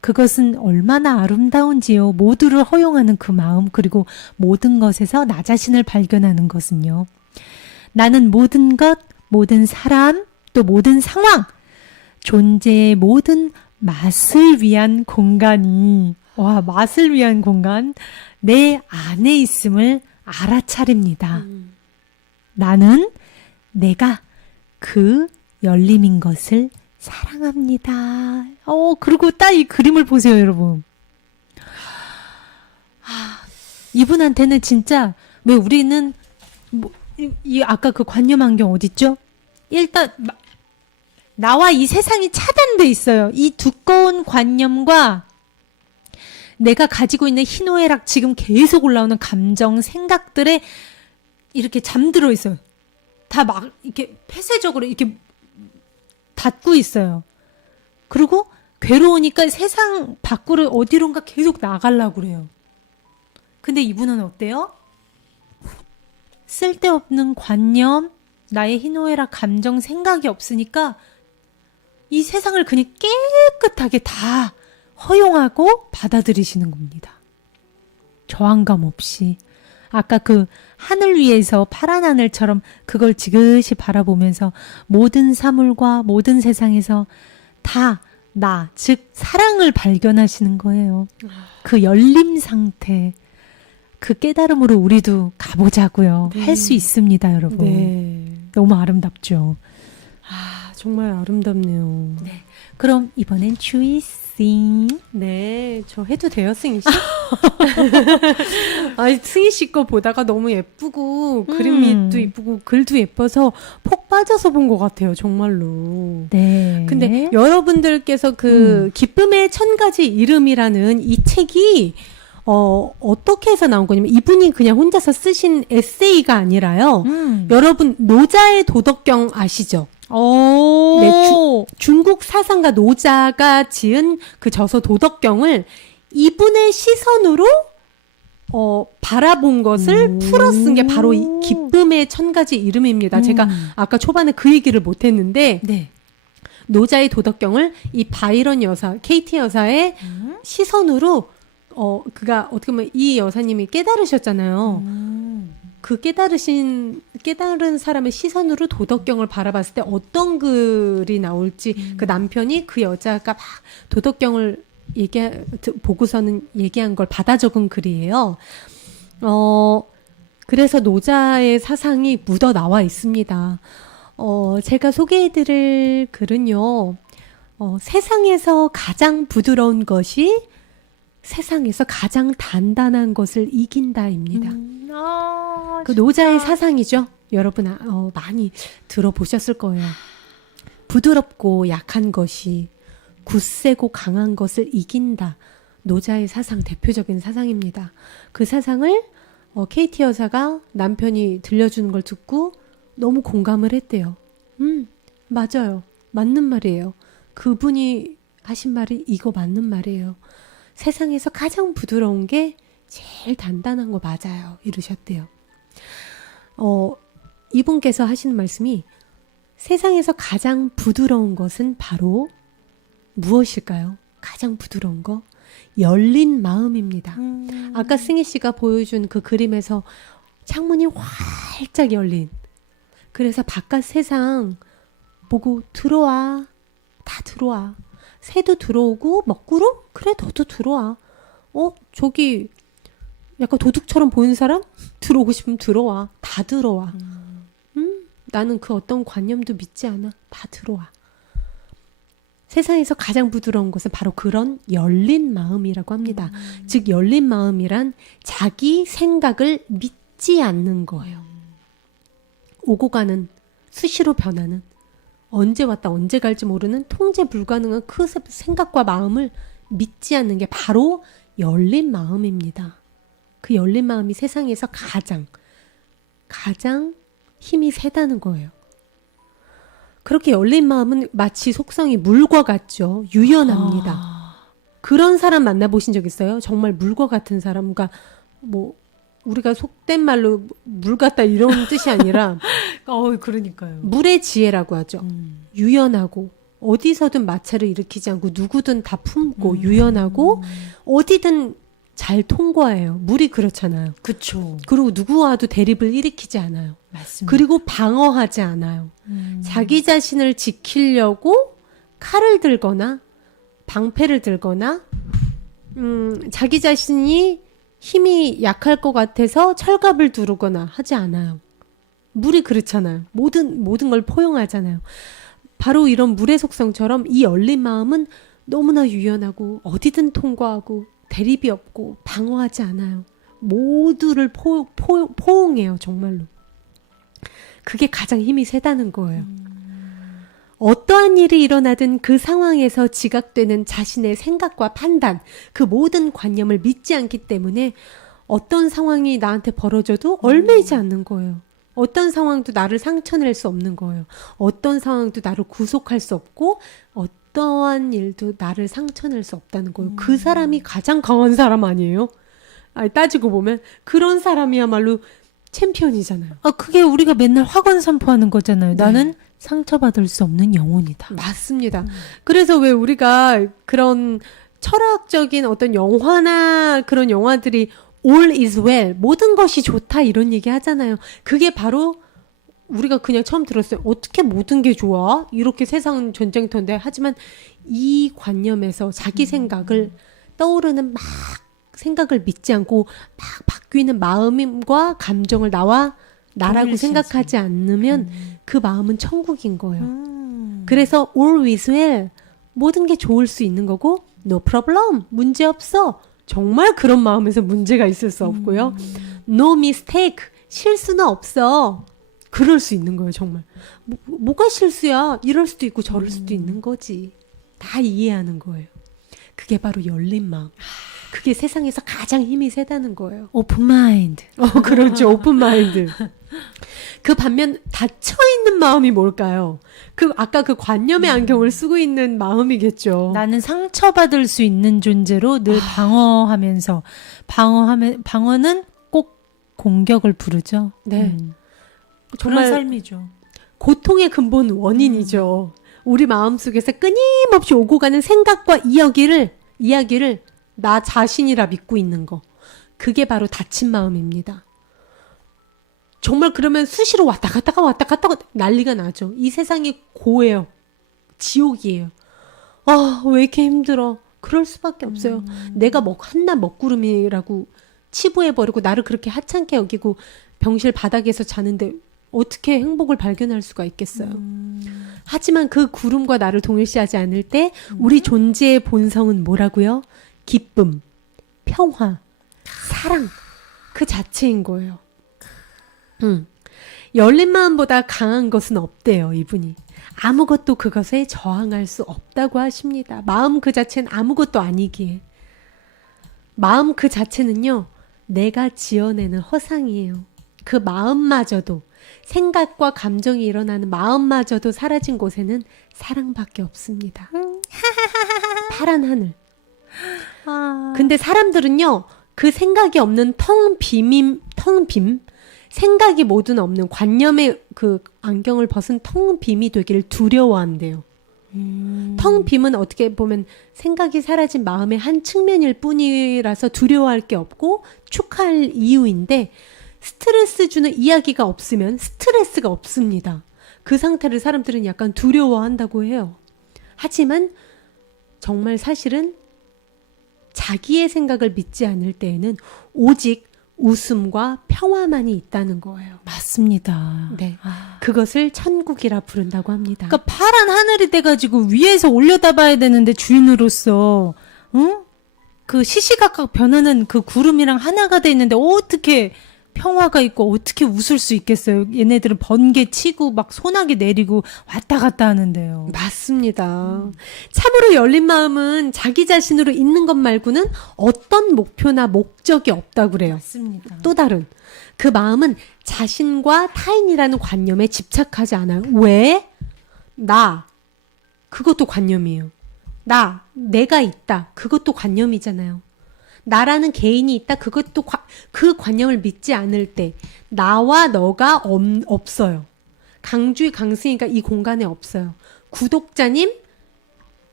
그것은 얼마나 아름다운지요. 모두를 허용하는 그 마음, 그리고 모든 것에서 나 자신을 발견하는 것은요. 나는 모든 것, 모든 사람, 또 모든 상황, 존재의 모든 맛을 위한 공간이, 맛을 위한 공간, 내 안에 있음을 알아차립니다. 나는 내가 그 열림인 것을 사랑합니다. 그리고 딱 이 그림을 보세요, 여러분. 이분한테는 진짜, 왜 우리는, 아까 그 관념 안경 어딨죠? 일단, 나와 이 세상이 차단돼 있어요. 이 두꺼운 관념과 내가 가지고 있는 희노애락 지금 계속 올라오는 감정, 생각들에 이렇게 잠들어 있어요. 다 막 이렇게 폐쇄적으로 이렇게 닫고 있어요. 그리고 괴로우니까 세상 밖으로 어디론가 계속 나가려고 그래요. 근데 이분은 어때요? 쓸데없는 관념, 나의 희노애락 감정, 생각이 없으니까 이 세상을 그냥 깨끗하게 다 허용하고 받아들이시는 겁니다. 저항감 없이. 아까 그 하늘 위에서 파란 하늘처럼 그걸 지그시 바라보면서 모든 사물과 모든 세상에서 다 나, 즉 사랑을 발견하시는 거예요. 그 열림 상태, 그 깨달음으로 우리도 가보자고요. 할 수 있습니다, 여러분. 네. 너무 아름답죠. 정말 아름답네요. 네. 그럼 이번엔 주희씨. 네, 저 해도 돼요, 승희 씨? 승희 씨 거 보다가 너무 예쁘고, 그림이 또 예쁘고, 글도 예뻐서 폭 빠져서 본 것 같아요, 정말로. 네. 근데 여러분들께서 기쁨의 1000가지 이름이라는 이 책이, 어떻게 해서 나온 거냐면, 이분이 그냥 혼자서 쓰신 에세이가 아니라요. 여러분, 노자의 도덕경 아시죠? 네, 중국 사상가 노자가 지은 그 저서 도덕경을 이분의 시선으로 바라본 것을 풀어 쓴 게 바로 이 기쁨의 1000가지 이름입니다. 제가 아까 초반에 그 얘기를 못했는데 네. 노자의 도덕경을 이 바이런 여사, 케이티 여사의 시선으로 그가 어떻게 보면 이 여사님이 깨달으셨잖아요. 그 깨달은 사람의 시선으로 도덕경을 바라봤을 때 어떤 글이 나올지 그 남편이 그 여자가 막 도덕경을 보고서는 얘기한 걸 받아 적은 글이에요. 그래서 노자의 사상이 묻어 나와 있습니다. 제가 소개해드릴 글은요, 세상에서 가장 부드러운 것이 세상에서 가장 단단한 것을 이긴다입니다. 그 노자의 사상이죠. 여러분 많이 들어보셨을 거예요. 부드럽고 약한 것이 굳세고 강한 것을 이긴다. 노자의 사상, 대표적인 사상입니다. 그 사상을 케이티 여사가 남편이 들려주는 걸 듣고 너무 공감을 했대요. 맞아요. 맞는 말이에요. 그분이 하신 말이 이거 맞는 말이에요. 세상에서 가장 부드러운 게 제일 단단한 거 맞아요. 이러셨대요. 이분께서 하시는 말씀이 세상에서 가장 부드러운 것은 바로 무엇일까요? 가장 부드러운 거? 열린 마음입니다. 아까 승희 씨가 보여준 그 그림에서 창문이 활짝 열린, 그래서 바깥 세상 보고 들어와. 다 들어와. 새도 들어오고 먹구름? 그래 너도 들어와. 저기 약간 도둑처럼 보이는 사람? 들어오고 싶으면 들어와. 다 들어와. 나는 그 어떤 관념도 믿지 않아. 다 들어와. 세상에서 가장 부드러운 것은 바로 그런 열린 마음이라고 합니다. 즉 열린 마음이란 자기 생각을 믿지 않는 거예요. 오고 가는, 수시로 변하는, 언제 왔다 언제 갈지 모르는 통제 불가능한 그 생각과 마음을 믿지 않는 게 바로 열린 마음입니다. 그 열린 마음이 세상에서 가장 힘이 세다는 거예요. 그렇게 열린 마음은 마치 속성이 물과 같죠. 유연합니다. 그런 사람 만나보신 적 있어요? 정말 물과 같은 사람. 그러니까 우리가 속된 말로 물 같다 이런 뜻이 아니라 그러니까요. 물의 지혜라고 하죠. 유연하고 어디서든 마찰을 일으키지 않고 누구든 다 품고 유연하고 어디든 잘 통과해요. 물이 그렇잖아요. 그쵸. 그리고 누구와도 대립을 일으키지 않아요. 맞습니다. 그리고 방어하지 않아요. 자기 자신을 지키려고 칼을 들거나 방패를 들거나 자기 자신이 힘이 약할 것 같아서 철갑을 두르거나 하지 않아요. 물이 그렇잖아요. 모든 걸 포용하잖아요. 바로 이런 물의 속성처럼 이 열린 마음은 너무나 유연하고 어디든 통과하고 대립이 없고 방어하지 않아요. 모두를 포옹해요. 정말로. 그게 가장 힘이 세다는 거예요. 어떠한 일이 일어나든 그 상황에서 지각되는 자신의 생각과 판단, 그 모든 관념을 믿지 않기 때문에 어떤 상황이 나한테 벌어져도 얼매이지 않는 거예요. 어떤 상황도 나를 상처낼 수 없는 거예요. 어떤 상황도 나를 구속할 수 없고 어떠한 일도 나를 상처낼 수 없다는 거예요. 그 사람이 가장 강한 사람 아니에요? 따지고 보면 그런 사람이야말로 챔피언이잖아요. 그게 우리가 맨날 확언 선포하는 거잖아요. 네. 나는 상처받을 수 없는 영혼이다. 맞습니다. 그래서 왜 우리가 그런 철학적인 어떤 영화나 그런 영화들이 all is well, 모든 것이 좋다 이런 얘기 하잖아요. 그게 바로 우리가 그냥 처음 들었어요. 어떻게 모든 게 좋아? 이렇게 세상은 전쟁터인데. 하지만 이 관념에서 자기 생각을 떠오르는 막 생각을 믿지 않고 막 바뀌는 마음과 감정을 나라고 생각하지 않으면 그 마음은 천국인 거예요. 그래서 all is well, 모든 게 좋을 수 있는 거고 no problem, 문제 없어. 정말 그런 마음에서 문제가 있을 수 없고요. no mistake, 실수는 없어. 그럴 수 있는 거예요. 정말. 뭐가 실수야? 이럴 수도 있고 저럴 수도 있는 거지. 다 이해하는 거예요. 그게 바로 열린 마음. 그게 세상에서 가장 힘이 세다는 거예요. 오픈 마인드. 그렇죠. 오픈 마인드. 그 반면 닫혀 있는 마음이 뭘까요? 아까 그 관념의 안경을 쓰고 있는 마음이겠죠. 나는 상처받을 수 있는 존재로 늘 방어하면서 방어는 꼭 공격을 부르죠. 네. 정말 정말 삶이죠. 고통의 근본 원인이죠. 우리 마음속에서 끊임없이 오고 가는 생각과 이야기를 나 자신이라 믿고 있는 거. 그게 바로 닫힌 마음입니다. 정말 그러면 수시로 왔다 갔다 난리가 나죠. 이 세상이 고예요. 지옥이에요. 아, 왜 이렇게 힘들어. 그럴 수밖에 없어요. 내가 한낱 먹구름이라고 치부해버리고 나를 그렇게 하찮게 여기고 병실 바닥에서 자는데 어떻게 행복을 발견할 수가 있겠어요. 하지만 그 구름과 나를 동일시하지 않을 때 우리 존재의 본성은 뭐라고요? 기쁨, 평화, 사랑 그 자체인 거예요. 열린 마음보다 강한 것은 없대요, 이분이. 아무것도 그것에 저항할 수 없다고 하십니다. 마음 그 자체는 아무것도 아니기에. 마음 그 자체는요, 내가 지어내는 허상이에요. 그 마음마저도, 생각과 감정이 일어나는 마음마저도 사라진 곳에는 사랑밖에 없습니다. 파란 하늘. 근데 사람들은요, 그 생각이 없는 텅 빔, 생각이 모두는 없는 관념의 그 안경을 벗은 텅 빔이 되기를 두려워한대요. 텅 빔은 어떻게 보면 생각이 사라진 마음의 한 측면일 뿐이라서 두려워할 게 없고 축하할 이유인데, 스트레스 주는 이야기가 없으면 스트레스가 없습니다. 그 상태를 사람들은 약간 두려워한다고 해요. 하지만 정말 사실은 자기의 생각을 믿지 않을 때에는 오직 웃음과 평화만이 있다는 거예요. 맞습니다. 네. 그것을 천국이라 부른다고 합니다. 그러니까 파란 하늘이 돼가지고 위에서 올려다봐야 되는데 주인으로서, 응? 그 시시각각 변하는 그 구름이랑 하나가 돼 있는데 어떻게 평화가 있고 어떻게 웃을 수 있겠어요? 얘네들은 번개 치고 막 소나기 내리고 왔다 갔다 하는데요. 맞습니다. 참으로 열린 마음은 자기 자신으로 있는 것 말고는 어떤 목표나 목적이 없다고 그래요. 맞습니다. 또 다른 그 마음은 자신과 타인이라는 관념에 집착하지 않아요. 왜? 나 그것도 관념이에요. 내가 있다 그것도 관념이잖아요. 나라는 개인이 있다 그것도 그 관념을 믿지 않을 때 나와 너가 없어요. 강주희 강승희가 이 공간에 없어요. 구독자님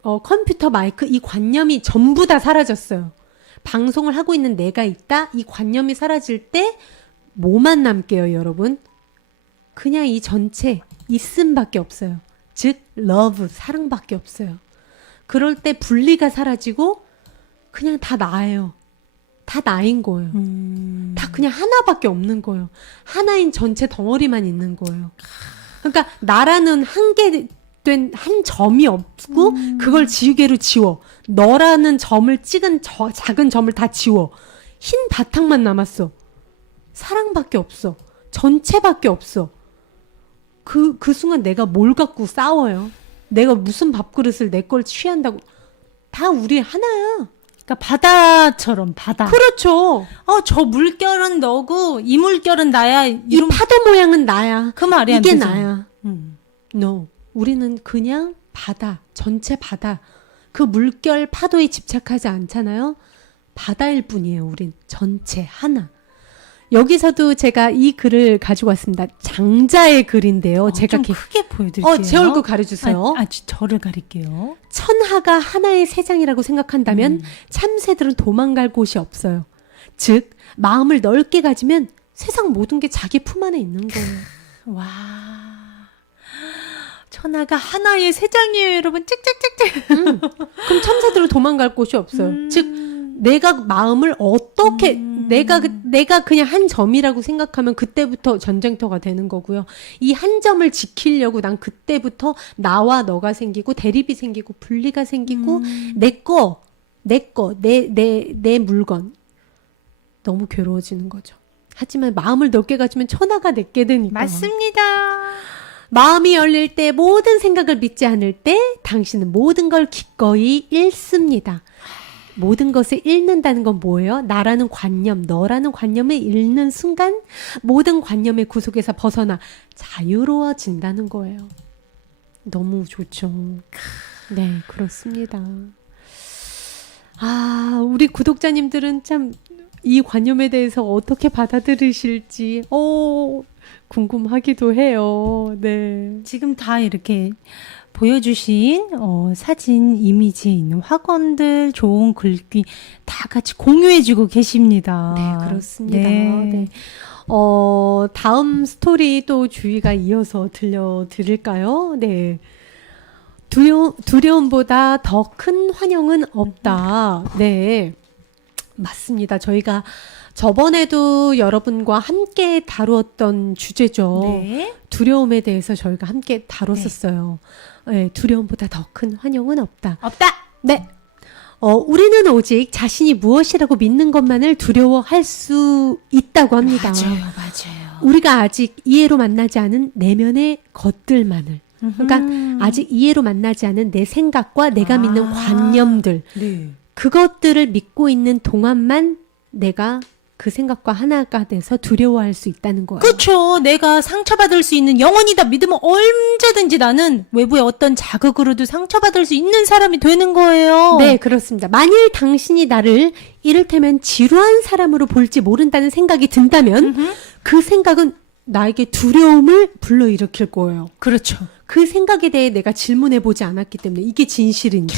컴퓨터 마이크 이 관념이 전부 다 사라졌어요. 방송을 하고 있는 내가 있다 이 관념이 사라질 때 뭐만 남게요, 여러분? 그냥 이 전체 있음밖에 없어요. 즉 love 사랑밖에 없어요. 그럴 때 분리가 사라지고 그냥 다 나예요. 다 나인 거예요. 다 그냥 하나밖에 없는 거예요. 하나인 전체 덩어리만 있는 거예요. 그러니까 나라는 한계된 한 점이 없고 그걸 지우개로 지워. 너라는 점을 찍은 작은 점을 다 지워. 흰 바탕만 남았어. 사랑밖에 없어. 전체밖에 없어. 그 순간 내가 뭘 갖고 싸워요? 내가 무슨 밥그릇을 내 걸 취한다고. 다 우리 하나야. 그러니까 바다처럼 바다. 그렇죠. 저 물결은 너고 이 물결은 나야. 이 파도 모양은 나야. 그 말이 안 이게 되죠. 나야. No. 우리는 그냥 바다. 전체 바다. 그 물결 파도에 집착하지 않잖아요. 바다일 뿐이에요. 우린 전체 하나. 여기서도 제가 이 글을 가지고 왔습니다. 장자의 글인데요. 제가 좀 크게 보여드릴게요. 제 얼굴 가려주세요. 저를 가릴게요. 천하가 하나의 세상이라고 생각한다면 참새들은 도망갈 곳이 없어요. 즉 마음을 넓게 가지면 세상 모든 게 자기 품 안에 있는 거예요. 와. 천하가 하나의 세상이에요, 여러분. 찍찍찍찍. 그럼 참새들은 도망갈 곳이 없어요. 즉 내가 마음을 어떻게 내가 그냥 한 점이라고 생각하면 그때부터 전쟁터가 되는 거고요. 이 한 점을 지키려고 난 그때부터 나와 너가 생기고 대립이 생기고 분리가 생기고 내 물건 너무 괴로워지는 거죠. 하지만 마음을 넓게 가지면 천하가 내게 되니까. 맞습니다. 마음이 열릴 때 모든 생각을 믿지 않을 때 당신은 모든 걸 기꺼이 잃습니다. 모든 것을 잃는다는 건 뭐예요? 나라는 관념, 너라는 관념을 잃는 순간 모든 관념의 구속에서 벗어나 자유로워진다는 거예요. 너무 좋죠. 네, 그렇습니다. 아, 우리 구독자님들은 참 이 관념에 대해서 어떻게 받아들이실지, 궁금하기도 해요. 네. 지금 다 이렇게 보여주신 사진 이미지에 있는 확언들, 좋은 글귀 다 같이 공유해주고 계십니다. 네, 그렇습니다. 네. 네. 다음 스토리 또 주희가 이어서 들려드릴까요? 네. 두려움보다 더 큰 환영은 없다. 네. 맞습니다. 저희가 저번에도 여러분과 함께 다루었던 주제죠. 네. 두려움에 대해서 저희가 함께 다뤘었어요. 네, 두려움보다 더 큰 환영은 없다. 없다. 네. 우리는 오직 자신이 무엇이라고 믿는 것만을 두려워할 수 있다고 합니다. 맞아요. 우리가 아직 이해로 만나지 않은 내면의 것들만을. 그러니까 아직 이해로 만나지 않은 내 생각과 내가 믿는 관념들. 네. 그것들을 믿고 있는 동안만 내가 그 생각과 하나가 돼서 두려워할 수 있다는 거예요. 그렇죠. 내가 상처받을 수 있는 영원히 다 믿으면 언제든지 나는 외부의 어떤 자극으로도 상처받을 수 있는 사람이 되는 거예요. 네, 그렇습니다. 만일 당신이 나를 이를테면 지루한 사람으로 볼지 모른다는 생각이 든다면 그 생각은 나에게 두려움을 불러일으킬 거예요. 그렇죠. 그 생각에 대해 내가 질문해보지 않았기 때문에 이게 진실인지.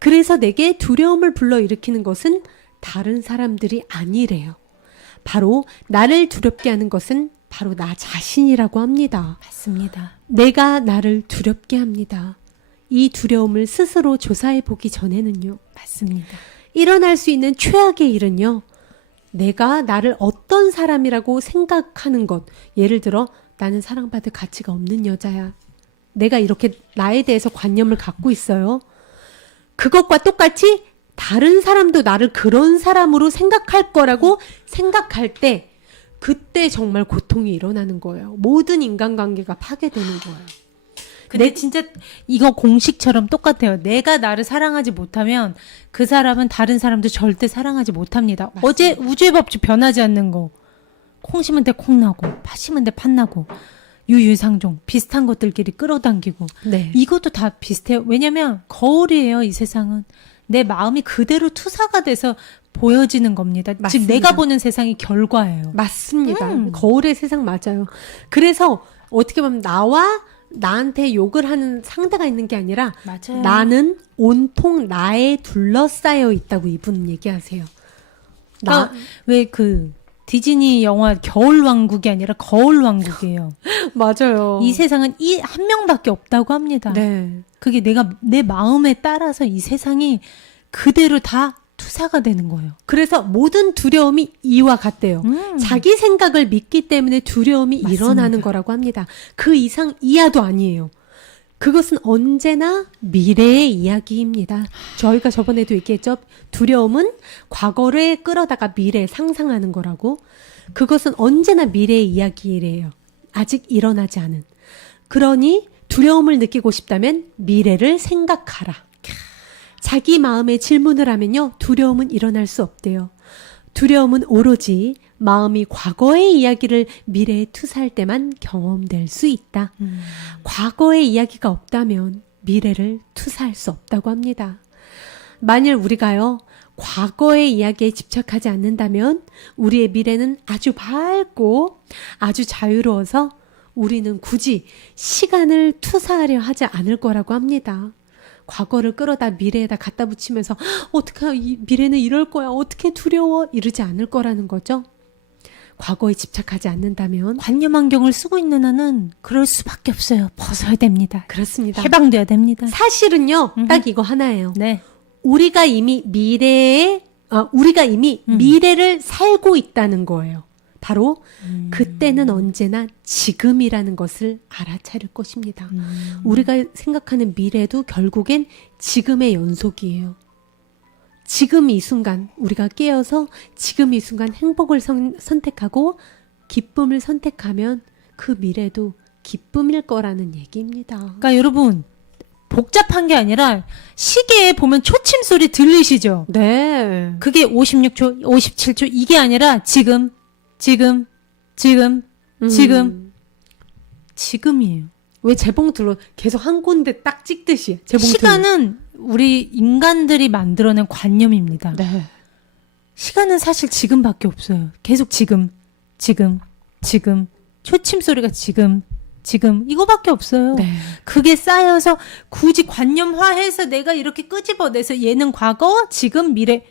그래서 내게 두려움을 불러일으키는 것은 다른 사람들이 아니래요. 바로 나를 두렵게 하는 것은 바로 나 자신이라고 합니다. 맞습니다. 내가 나를 두렵게 합니다. 이 두려움을 스스로 조사해 보기 전에는요. 맞습니다. 일어날 수 있는 최악의 일은요. 내가 나를 어떤 사람이라고 생각하는 것. 예를 들어 나는 사랑받을 가치가 없는 여자야. 내가 이렇게 나에 대해서 관념을 갖고 있어요. 그것과 똑같이 다른 사람도 나를 그런 사람으로 생각할 거라고 생각할 때 그때 정말 고통이 일어나는 거예요. 모든 인간관계가 파괴되는 거예요. 근데 진짜 이거 공식처럼 똑같아요. 내가 나를 사랑하지 못하면 그 사람은 다른 사람도 절대 사랑하지 못합니다. 맞습니다. 어제 우주의 법칙 변하지 않는 거. 콩 심은 데 콩 나고 파 심은 데 팥 나고 유유상종 비슷한 것들끼리 끌어당기고 네. 이것도 다 비슷해요. 왜냐면 거울이에요. 이 세상은. 내 마음이 그대로 투사가 돼서 보여지는 겁니다. 즉 맞습니다. 내가 보는 세상이 결과예요. 맞습니다. 거울의 세상 맞아요. 그래서 어떻게 보면 나한테 욕을 하는 상대가 있는 게 아니라 맞아요. 나는 온통 나에 둘러싸여 있다고 이분은 얘기하세요. 왜 그 디즈니 영화 겨울왕국이 아니라 거울왕국이에요. 맞아요. 이 세상은 이 한 명밖에 없다고 합니다. 네. 그게 내가 내 마음에 따라서 이 세상이 그대로 다 투사가 되는 거예요. 그래서 모든 두려움이 이와 같대요. 자기 생각을 믿기 때문에 두려움이 맞습니다. 일어나는 거라고 합니다. 그 이상 이하도 아니에요. 그것은 언제나 미래의 이야기입니다. 저희가 저번에도 얘기했죠. 두려움은 과거를 끌어다가 미래 상상하는 거라고. 그것은 언제나 미래의 이야기래요. 아직 일어나지 않은. 그러니 두려움을 느끼고 싶다면 미래를 생각하라. 자기 마음에 질문을 하면요. 두려움은 일어날 수 없대요. 두려움은 오로지 마음이 과거의 이야기를 미래에 투사할 때만 경험될 수 있다. 과거의 이야기가 없다면 미래를 투사할 수 없다고 합니다. 만일 우리가요, 과거의 이야기에 집착하지 않는다면 우리의 미래는 아주 밝고 아주 자유로워서 우리는 굳이 시간을 투사하려 하지 않을 거라고 합니다. 과거를 끌어다 미래에다 갖다 붙이면서 어떻게 미래는 이럴 거야, 어떻게 두려워, 이러지 않을 거라는 거죠. 과거에 집착하지 않는다면. 관념 안경을 쓰고 있는 한은 그럴 수밖에 없어요. 벗어야 됩니다. 그렇습니다. 해방돼야 됩니다. 사실은요, 딱 이거 하나예요. 네. 우리가 이미 미래를 살고 있다는 거예요. 바로 그때는 언제나 지금이라는 것을 알아차릴 것입니다. 우리가 생각하는 미래도 결국엔 지금의 연속이에요. 지금 이 순간 우리가 깨어서 지금 이 순간 행복을 선택하고 기쁨을 선택하면 그 미래도 기쁨일 거라는 얘기입니다. 그러니까 여러분 복잡한 게 아니라 시계에 보면 초침 소리 들리시죠? 네. 그게 56초, 57초 이게 아니라 지금 지금이에요. 왜 재봉틀로 계속 한 군데 딱 찍듯이 재봉틀로. 시간은 우리 인간들이 만들어낸 관념입니다. 네. 시간은 사실 지금밖에 없어요. 계속 지금 초침 소리가 지금 이거밖에 없어요. 네. 그게 쌓여서 굳이 관념화해서 내가 이렇게 끄집어내서 얘는 과거, 지금, 미래.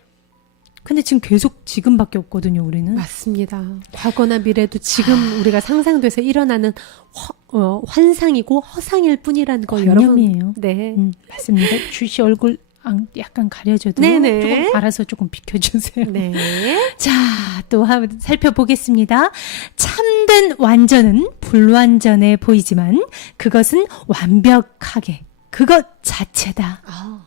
근데 지금 계속 지금밖에 없거든요, 우리는. 맞습니다. 과거나 미래도 지금 우리가 상상돼서 일어나는 환상이고 허상일 뿐이라는 거 여러분. 관념이에요. 네. 맞습니다. 주시 얼굴 약간 가려져도 네네. 조금 알아서 조금 비켜주세요. 네. 자, 또 한번 살펴보겠습니다. 참된 완전은 불완전해 보이지만 그것은 완벽하게 그것 자체다. 아.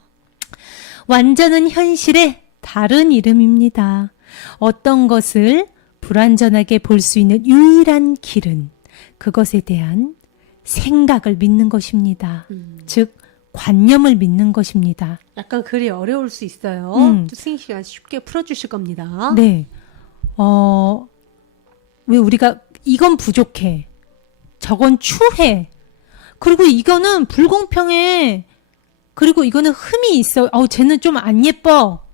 완전은 현실의 다른 이름입니다. 어떤 것을 불완전하게 볼 수 있는 유일한 길은 그것에 대한 생각을 믿는 것입니다. 즉, 관념을 믿는 것입니다. 약간 글이 어려울 수 있어요. 또 승희 씨가 쉽게 풀어주실 겁니다. 네. 왜 우리가 이건 부족해. 저건 추해. 그리고 이거는 불공평해. 그리고 이거는 흠이 있어. 쟤는 좀 안 예뻐.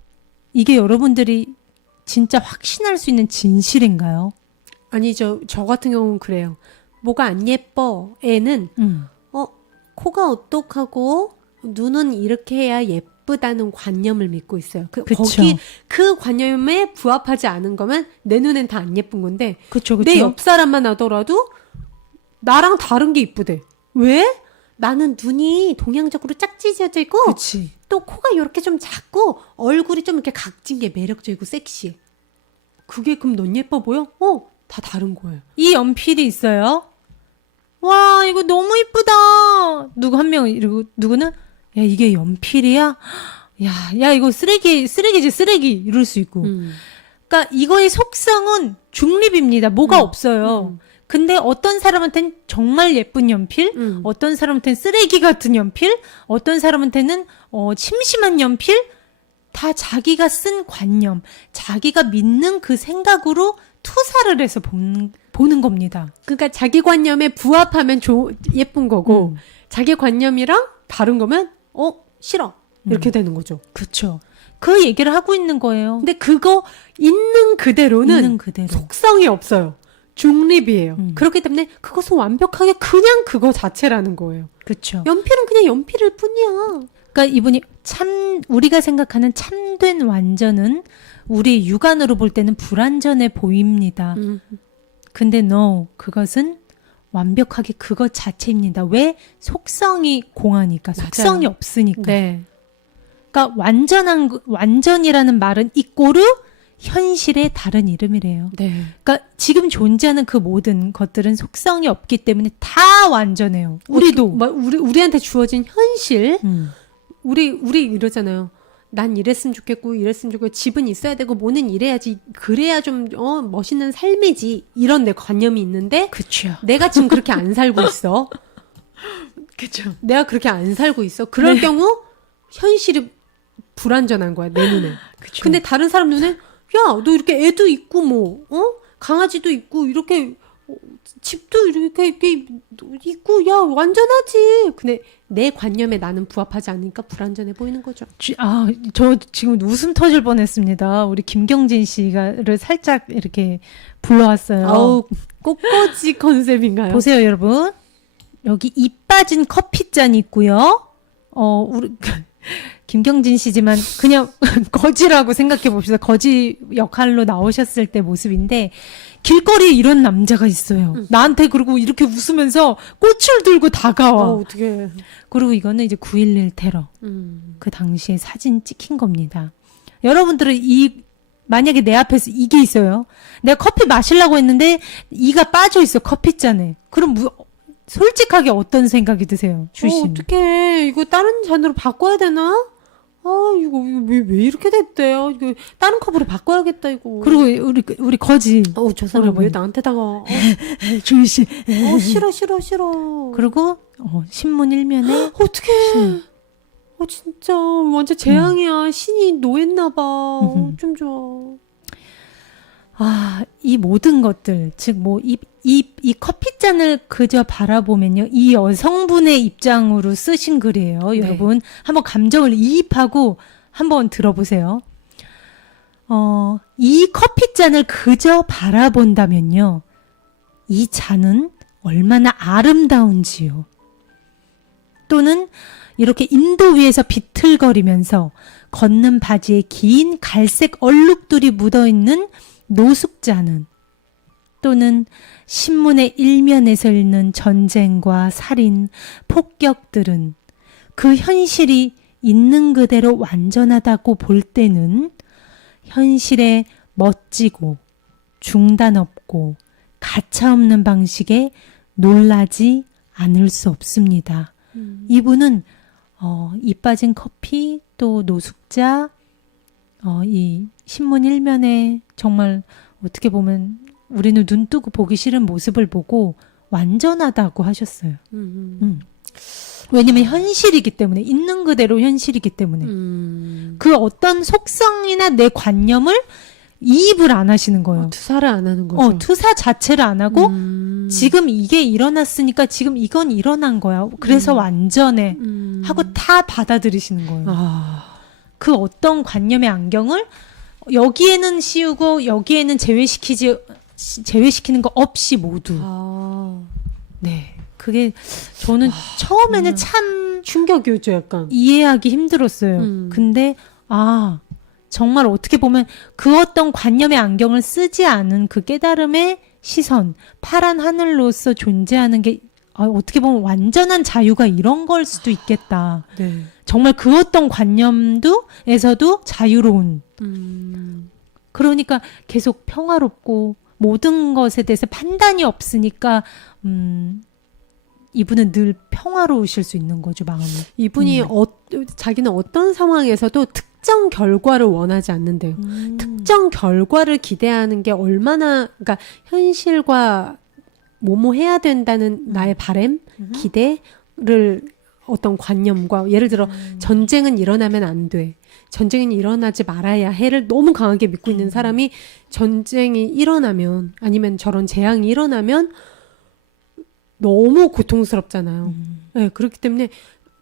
이게 여러분들이 진짜 확신할 수 있는 진실인가요? 아니죠. 저 같은 경우는 그래요. 뭐가 안 예뻐. 애는 코가 어떡하고 눈은 이렇게 해야 예쁘다는 관념을 믿고 있어요. 그쵸. 거기 그 관념에 부합하지 않은 거면 내 눈엔 다 안 예쁜 건데 그쵸. 내 옆 사람만 하더라도 나랑 다른 게 이쁘대. 왜? 나는 눈이 동양적으로 짝지어져 있고 그치. 또 코가 이렇게 좀 작고 얼굴이 좀 이렇게 각진 게 매력적이고 섹시해. 그게 그럼 넌 예뻐 보여? 다 다른 거예요. 이 연필이 있어요. 와, 이거 너무 이쁘다. 누구 한 명, 이러고, 누구는, 야, 이게 연필이야? 야, 이거 쓰레기지, 쓰레기. 이럴 수 있고. 그러니까 이거의 속성은 중립입니다. 뭐가 없어요. 근데 어떤 사람한테는 정말 예쁜 연필, 어떤 사람한테는 쓰레기 같은 연필, 어떤 사람한테는 심심한 연필, 다 자기가 쓴 관념, 자기가 믿는 그 생각으로 투사를 해서 보는 겁니다. 그러니까 자기 관념에 부합하면 예쁜 거고 자기 관념이랑 다른 거면 싫어. 이렇게 되는 거죠. 그렇죠. 그 얘기를 하고 있는 거예요. 근데 그거 있는 그대로는 있는 그대로. 속성이 없어요. 중립이에요. 그렇기 때문에 그것은 완벽하게 그냥 그거 자체라는 거예요. 그렇죠. 연필은 그냥 연필일 뿐이야. 그러니까 이분이 우리가 생각하는 참된 완전은 우리 육안으로 볼 때는 불완전해 보입니다. 근데 no, 그것은 완벽하게 그것 자체입니다. 왜? 속성이 공하니까, 속성이 맞아요. 없으니까. 네. 그러니까 완전이라는 말은 이꼬르 현실의 다른 이름이래요. 네. 그러니까 지금 존재하는 그 모든 것들은 속성이 없기 때문에 다 완전해요. 우리도. 우리한테 주어진 현실. 음. 우리 이러잖아요. 난 이랬으면 좋겠고 이랬으면 좋겠고 집은 있어야 되고 뭐는 이래야지 그래야 좀 멋있는 삶이지 이런 내 관념이 있는데 그쵸. 내가 지금 그렇게 안 살고 있어. 그쵸. 내가 그렇게 안 살고 있어. 그럴 경우 현실이 불완전한 거야 내 눈에. 그쵸. 근데 다른 사람 눈에 야, 너 이렇게 애도 있고 강아지도 있고 이렇게 집도 이렇게 있고 야 완전하지. 근데 내 관념에 나는 부합하지 않으니까 불완전해 보이는 거죠. 저 지금 웃음 터질 뻔했습니다. 우리 김경진 씨가를 살짝 이렇게 불러왔어요. 아우 꽃꽂이 컨셉인가요? 보세요, 여러분. 여기 이 빠진 커피잔이 있고요. 우리 김경진 씨지만 그냥 거지라고 생각해 봅시다. 거지 역할로 나오셨을 때 모습인데 길거리에 이런 남자가 있어요. 나한테 그리고 이렇게 웃으면서 꽃을 들고 다가와. 어떻게? 그리고 이거는 이제 9.11 테러. 그 당시에 사진 찍힌 겁니다. 여러분들은 만약에 내 앞에서 이게 있어요. 내가 커피 마시려고 했는데 이가 빠져 있어 커피잔에. 그럼 솔직하게 어떤 생각이 드세요, 주신? 어떡해. 이거 다른 잔으로 바꿔야 되나? 이거 왜 이렇게 됐대요? 이거 다른 컵으로 바꿔야겠다, 이거. 그리고 우리 거지. 저 사람 왜 나한테 다가? 주희 씨. 싫어. 그리고 신문 일면에 어떻게? 진짜 완전 재앙이야. 신이 노했나봐. 좀 좋아. 이 모든 것들, 즉, 이 커피잔을 그저 바라보면요. 이 여성분의 입장으로 쓰신 글이에요. 네. 여러분, 한번 감정을 이입하고 한번 들어보세요. 이 커피잔을 그저 바라본다면요. 이 잔은 얼마나 아름다운지요. 또는 이렇게 인도 위에서 비틀거리면서 걷는 바지에 긴 갈색 얼룩들이 묻어있는 노숙자는, 또는 신문의 일면에서 읽는 전쟁과 살인, 폭격들은 그 현실이 있는 그대로 완전하다고 볼 때는 현실에 멋지고 중단 없고 가차없는 방식에 놀라지 않을 수 없습니다. 이분은 이 빠진 커피, 또 노숙자, 이 신문 일면에 정말 어떻게 보면 우리는 눈 뜨고 보기 싫은 모습을 보고 완전하다고 하셨어요. 왜냐면 현실이기 때문에, 있는 그대로 현실이기 때문에 그 어떤 속성이나 내 관념을 이입을 안 하시는 거예요. 투사를 안 하는 거죠. 투사 자체를 안 하고 지금 이게 일어났으니까 지금 이건 일어난 거야. 그래서 완전해 하고 다 받아들이시는 거예요. 그 어떤 관념의 안경을 여기에는 씌우고 여기에는 제외시키는 거 없이 모두. 네. 그게 저는 처음에는 참 충격이었죠, 약간. 이해하기 힘들었어요. 근데 정말 어떻게 보면 그 어떤 관념의 안경을 쓰지 않은 그 깨달음의 시선, 파란 하늘로서 존재하는 게 어떻게 보면 완전한 자유가 이런 걸 수도 있겠다. 네. 정말 그 어떤 관념에서도 자유로운. 그러니까 계속 평화롭고 모든 것에 대해서 판단이 없으니까 이분은 늘 평화로우실 수 있는 거죠, 마음이. 이분이 자기는 어떤 상황에서도 특정 결과를 원하지 않는데요. 특정 결과를 기대하는 게 얼마나, 그러니까 현실과 뭐뭐 해야 된다는 나의 바램, 기대를 어떤 관념과, 예를 들어 전쟁은 일어나면 안 돼. 전쟁은 일어나지 말아야 해를 너무 강하게 믿고 있는 사람이 전쟁이 일어나면, 아니면 저런 재앙이 일어나면 너무 고통스럽잖아요. 네, 그렇기 때문에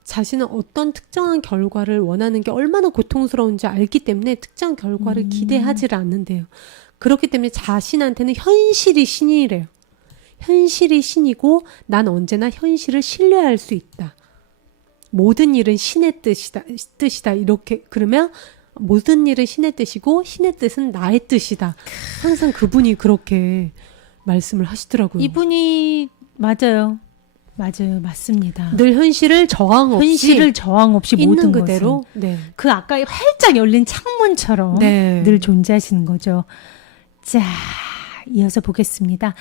자신은 어떤 특정한 결과를 원하는 게 얼마나 고통스러운지 알기 때문에 특정 결과를 기대하지를 않는데요. 그렇기 때문에 자신한테는 현실이 신이래요. 현실이 신이고 난 언제나 현실을 신뢰할 수 있다. 모든 일은 신의 뜻이다. 이렇게 그러면 모든 일은 신의 뜻이고 신의 뜻은 나의 뜻이다. 항상 그분이 그렇게 말씀을 하시더라고요. 이분이 맞아요. 맞습니다. 늘 현실을 저항 없이 모든 있는 그대로 네. 그 아까 활짝 열린 창문처럼 네. 늘 존재하시는 거죠. 자, 이어서 보겠습니다.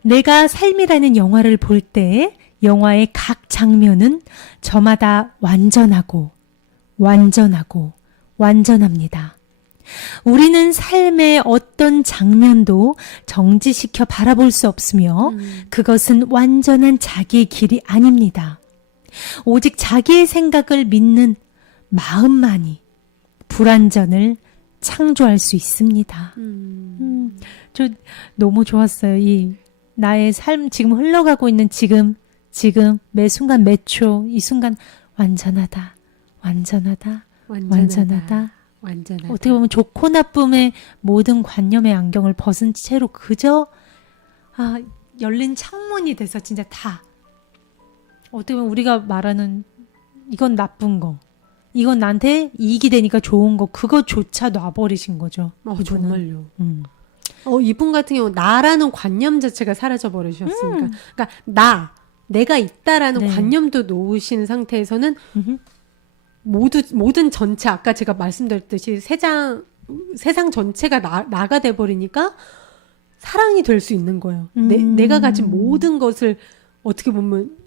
내가 삶이라는 영화를 볼 때 영화의 각 장면은 저마다 완전합니다. 우리는 삶의 어떤 장면도 정지시켜 바라볼 수 없으며 그것은 완전한 자기의 길이 아닙니다. 오직 자기의 생각을 믿는 마음만이 불완전을 창조할 수 있습니다. 저 너무 좋았어요. 이 나의 삶 지금 흘러가고 있는 지금 매 순간 매 초 이 순간 완전하다. 어떻게 보면 좋고 나쁨의 모든 관념의 안경을 벗은 채로 그저 열린 창문이 돼서 진짜 다 어떻게 보면 우리가 말하는 이건 나쁜 거, 이건 나한테 이익이 되니까 좋은 거, 그거조차 놔버리신 거죠. 정말요. 이분 같은 경우 나라는 관념 자체가 사라져 버리셨으니까, 그러니까 내가 있다라는 관념도 놓으신 상태에서는 모든 전체, 아까 제가 말씀드렸듯이 세상 전체가 나가 돼 버리니까 사랑이 될 수 있는 거예요. 내가 가진 모든 것을 어떻게 보면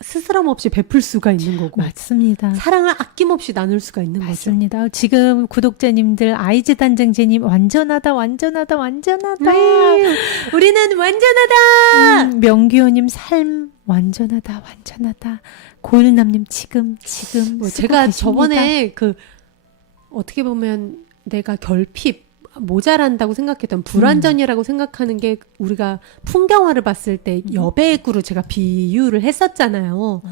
스스럼 없이 베풀 수가 있는 거고. 맞습니다. 사랑을 아낌없이 나눌 수가 있는 맞습니다. 거죠. 지금 구독자님들 아이즈 단장제님 완전하다. 네, 우리는 완전하다. 명기호님 삶 완전하다, 완전하다. 고일남님 지금 뭐 쓰고 제가 계십니다. 저번에 그 어떻게 보면 내가 결핍 모자란다고 생각했던 불완전이라고 생각하는 게 우리가 풍경화를 봤을 때 여백으로 제가 비유를 했었잖아요.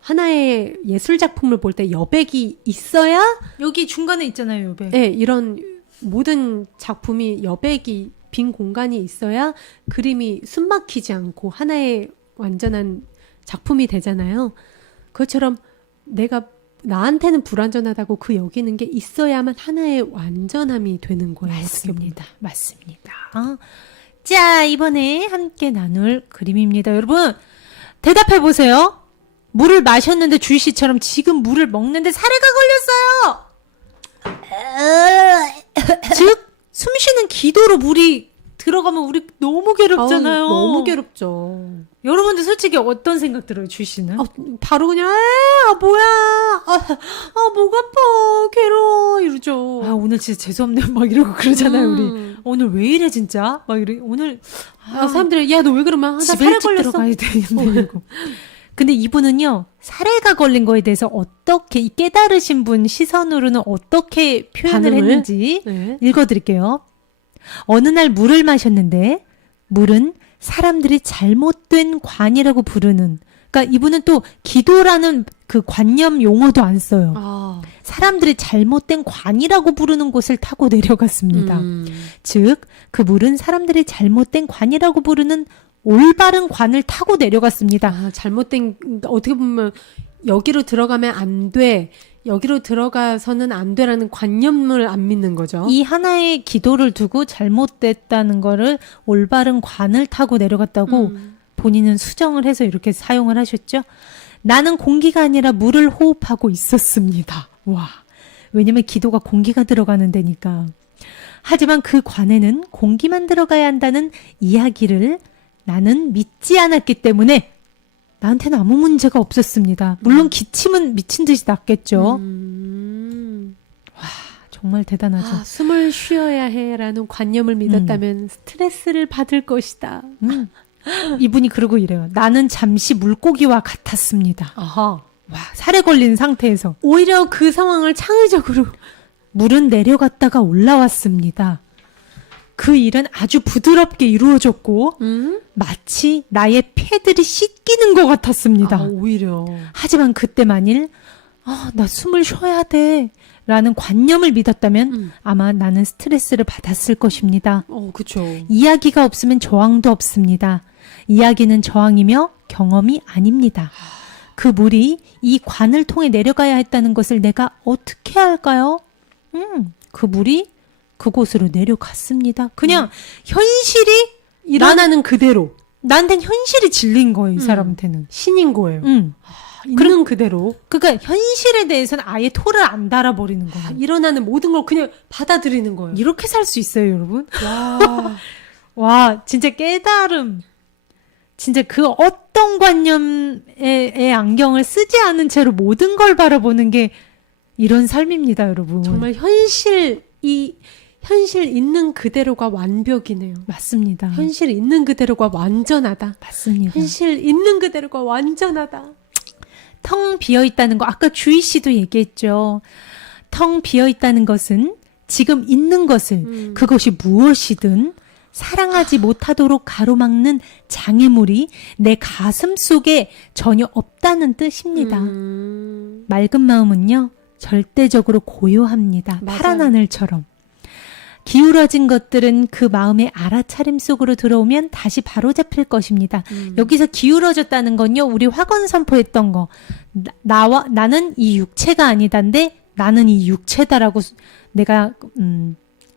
하나의 예술 작품을 볼 때 여백이 있어야 여기 중간에 있잖아요, 요배. 네, 이런 모든 작품이 여백이 빈 공간이 있어야 그림이 숨막히지 않고 하나의 완전한 작품이 되잖아요. 그것처럼 내가 나한테는 불완전하다고 그 여기는 게 있어야만 하나의 완전함이 되는 거예요. 어떻게 보면. 맞습니다. 자, 이번에 함께 나눌 그림입니다. 여러분, 대답해 보세요. 물을 마셨는데 주희 씨처럼 지금 물을 먹는데 사례가 걸렸어요. 즉, 숨 쉬는 기도로 물이 들어가면 우리 너무 괴롭잖아요. 아우, 너무 괴롭죠. 여러분들 솔직히 어떤 생각 들어요, 주희 씨는? 바로 그냥 뭐야 목 아파 괴로워 이러죠. 오늘 진짜 재수없네 막 이러고 그러잖아요, 우리. 오늘 왜 이래 진짜? 막 이래. 오늘 사람들이 야 너 왜 그러면 항상 집에 살에 일찍 걸렸어. 들어가야 되는데 이러고. 근데 이분은요, 사례가 걸린 거에 대해서 어떻게, 이 깨달으신 분 시선으로는 어떻게 표현을 반응을? 했는지 네. 읽어드릴게요. 어느 날 물을 마셨는데, 물은 사람들이 잘못된 관이라고 부르는, 그러니까 이분은 또 기도라는 그 관념 용어도 안 써요. 사람들이 잘못된 관이라고 부르는 곳을 타고 내려갔습니다. 즉, 그 물은 사람들이 잘못된 관이라고 부르는 올바른 관을 타고 내려갔습니다. 잘못된 어떻게 보면 여기로 들어가면 안 돼. 여기로 들어가서는 안 돼라는 관념을 안 믿는 거죠. 이 하나의 기도를 두고 잘못됐다는 거를 올바른 관을 타고 내려갔다고 본인은 수정을 해서 이렇게 사용을 하셨죠. 나는 공기가 아니라 물을 호흡하고 있었습니다. 와. 왜냐면 기도가 공기가 들어가는 데니까. 하지만 그 관에는 공기만 들어가야 한다는 이야기를 나는 믿지 않았기 때문에 나한테는 아무 문제가 없었습니다. 물론 기침은 미친 듯이 났겠죠. 정말 대단하죠. 숨을 쉬어야 해라는 관념을 믿었다면 스트레스를 받을 것이다. 이분이 그러고 이래요. 나는 잠시 물고기와 같았습니다. 아하. 와, 살에 걸린 상태에서 오히려 그 상황을 창의적으로 물은 내려갔다가 올라왔습니다. 그 일은 아주 부드럽게 이루어졌고 마치 나의 폐들이 씻기는 것 같았습니다. 오히려. 하지만 그때 만일 나 숨을 쉬어야 돼 라는 관념을 믿었다면 아마 나는 스트레스를 받았을 것입니다. 그쵸. 이야기가 없으면 저항도 없습니다. 이야기는 저항이며 경험이 아닙니다. 그 물이 이 관을 통해 내려가야 했다는 것을 내가 어떻게 할까요? 그 물이 그곳으로 내려갔습니다. 그냥 현실이 일어나는 그대로. 나한테는 현실이 질린 거예요, 이 사람한테는. 신인 거예요. 있는 그대로. 그러니까 현실에 대해서는 아예 토를 안 달아버리는 거예요. 일어나는 모든 걸 그냥 받아들이는 거예요. 이렇게 살 수 있어요, 여러분? 와. 와, 진짜 깨달음. 진짜 그 어떤 관념의 안경을 쓰지 않은 채로 모든 걸 바라보는 게 이런 삶입니다, 여러분. 정말 현실 있는 그대로가 완벽이네요. 맞습니다. 현실 있는 그대로가 완전하다. 맞습니다. 현실 있는 그대로가 완전하다. 텅 비어 있다는 거 아까 주희 씨도 얘기했죠. 텅 비어 있다는 것은 지금 있는 것을 그것이 무엇이든 사랑하지 못하도록 가로막는 장애물이 내 가슴 속에 전혀 없다는 뜻입니다. 맑은 마음은요 절대적으로 고요합니다. 맞아요. 파란 하늘처럼. 기울어진 것들은 그 마음의 알아차림 속으로 들어오면 다시 바로잡힐 것입니다. 여기서 기울어졌다는 건요, 우리 확언 선포했던 거. 나는 이 육체가 아니다인데 나는 이 육체다라고 내가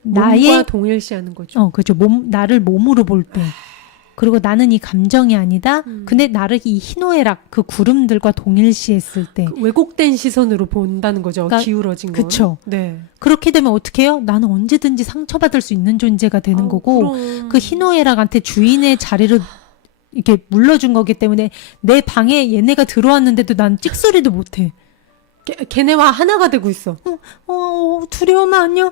나의 동일시하는 거죠. 그렇죠. 나를 몸으로 볼 때. 그리고 나는 이 감정이 아니다. 근데 나를 이 희노애락 그 구름들과 동일시했을 때. 왜곡된 시선으로 본다는 거죠. 그러니까, 기울어진 거. 그쵸. 네. 그렇게 되면 어떻게 해요? 나는 언제든지 상처받을 수 있는 존재가 되는 거고 그 희노애락한테 주인의 자리를 이렇게 물러준 거기 때문에 내 방에 얘네가 들어왔는데도 난 찍소리도 못해. 걔네와 하나가 되고 있어. 두려우면 안녕.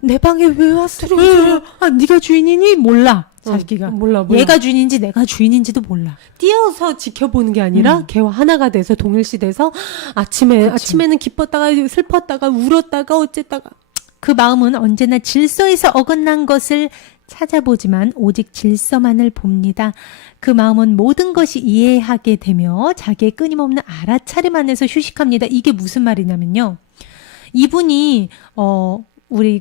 내 방에 왜 왔어? 두려워. 네가 주인이니? 몰라. 자기가. 몰라. 얘가 주인인지 내가 주인인지도 몰라. 뛰어서 지켜보는 게 아니라 걔와 하나가 돼서 동일시 돼서 아침에는 기뻤다가 슬펐다가 울었다가 어쨌다가. 그 마음은 언제나 질서에서 어긋난 것을 찾아보지만 오직 질서만을 봅니다. 그 마음은 모든 것이 이해하게 되며 자기의 끊임없는 알아차림 안에서 휴식합니다. 이게 무슨 말이냐면요. 이분이 우리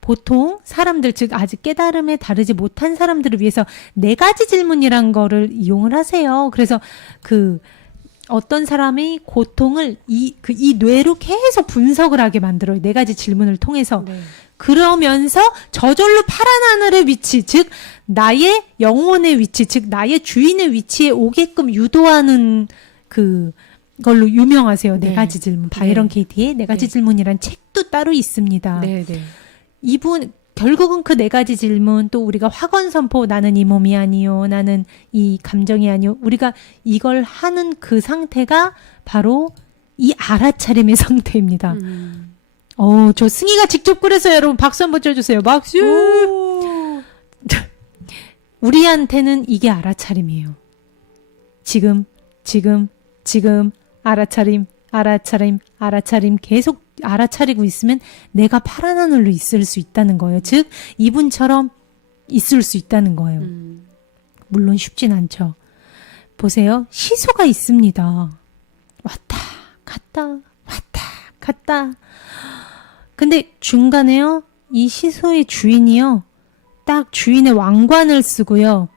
보통 사람들, 즉 아직 깨달음에 다르지 못한 사람들을 위해서 4가지 질문이란 거를 이용을 하세요. 그래서 어떤 사람이 고통을 이 뇌로 계속 분석을 하게 만들어요. 4가지 질문을 통해서. 네. 그러면서 저절로 파란 하늘의 위치, 즉 나의 영혼의 위치, 즉 나의 주인의 위치에 오게끔 유도하는 걸로 유명하세요. 네. 4가지 질문. 바이런 케이티의 4가지 네. 질문이란 책도 따로 있습니다. 네. 이분 결국은 그 4가지 질문, 또 우리가 확언 선포, 나는 이 몸이 아니요, 나는 이 감정이 아니요, 우리가 이걸 하는 그 상태가 바로 이 알아차림의 상태입니다. 저 승희가 직접 그래서 여러분 박수 한번 쳐주세요. 박수. 우리한테는 이게 알아차림이에요. 지금 알아차림 계속 알아차리고 있으면 내가 파란 하늘로 있을 수 있다는 거예요. 즉 이분처럼 있을 수 있다는 거예요. 물론 쉽진 않죠. 보세요. 시소가 있습니다. 왔다 갔다. 근데 중간에요. 이 시소의 주인이요. 딱 주인의 왕관을 쓰고요.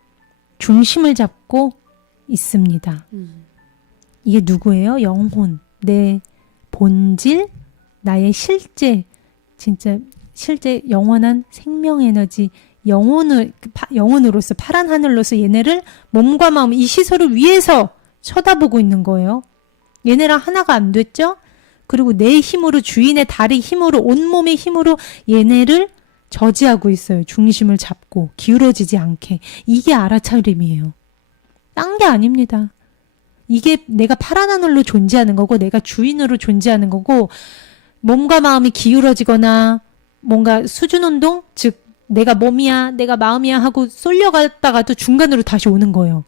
중심을 잡고 있습니다. 이게 누구예요? 영혼. 내 본질, 나의 실제, 진짜 실제 영원한 생명 에너지, 영혼으로서, 파란 하늘로서 얘네를 몸과 마음, 이 시소를 위해서 쳐다보고 있는 거예요. 얘네랑 하나가 안 됐죠? 그리고 내 힘으로, 주인의 다리 힘으로, 온몸의 힘으로 얘네를 저지하고 있어요. 중심을 잡고 기울어지지 않게. 이게 알아차림이에요. 딴 게 아닙니다. 이게 내가 파란 하늘로 존재하는 거고, 내가 주인으로 존재하는 거고, 몸과 마음이 기울어지거나 뭔가 수준 운동, 즉 내가 몸이야, 내가 마음이야 하고 쏠려갔다가도 중간으로 다시 오는 거예요.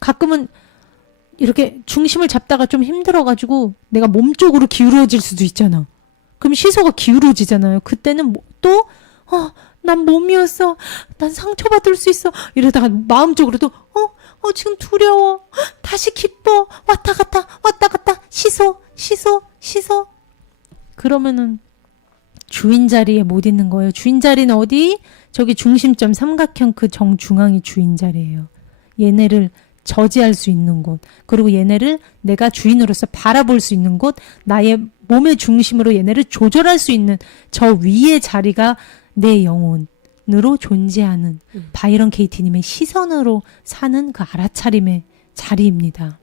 가끔은 이렇게 중심을 잡다가 좀 힘들어가지고 내가 몸 쪽으로 기울어질 수도 있잖아. 그럼 시소가 기울어지잖아요. 그때는 난 몸이었어. 난 상처받을 수 있어. 이러다가 마음 쪽으로도 지금 두려워. 다시 기뻐. 왔다 갔다. 시소. 그러면은 주인 자리에 못 있는 거예요. 주인 자리는 어디? 저기 중심점 삼각형 그 정중앙이 주인 자리예요. 얘네를 저지할 수 있는 곳. 그리고 얘네를 내가 주인으로서 바라볼 수 있는 곳. 나의 몸의 중심으로 얘네를 조절할 수 있는 저 위의 자리가 내 영혼으로 존재하는 바이런 케이티님의 시선으로 사는 그 알아차림의 자리입니다.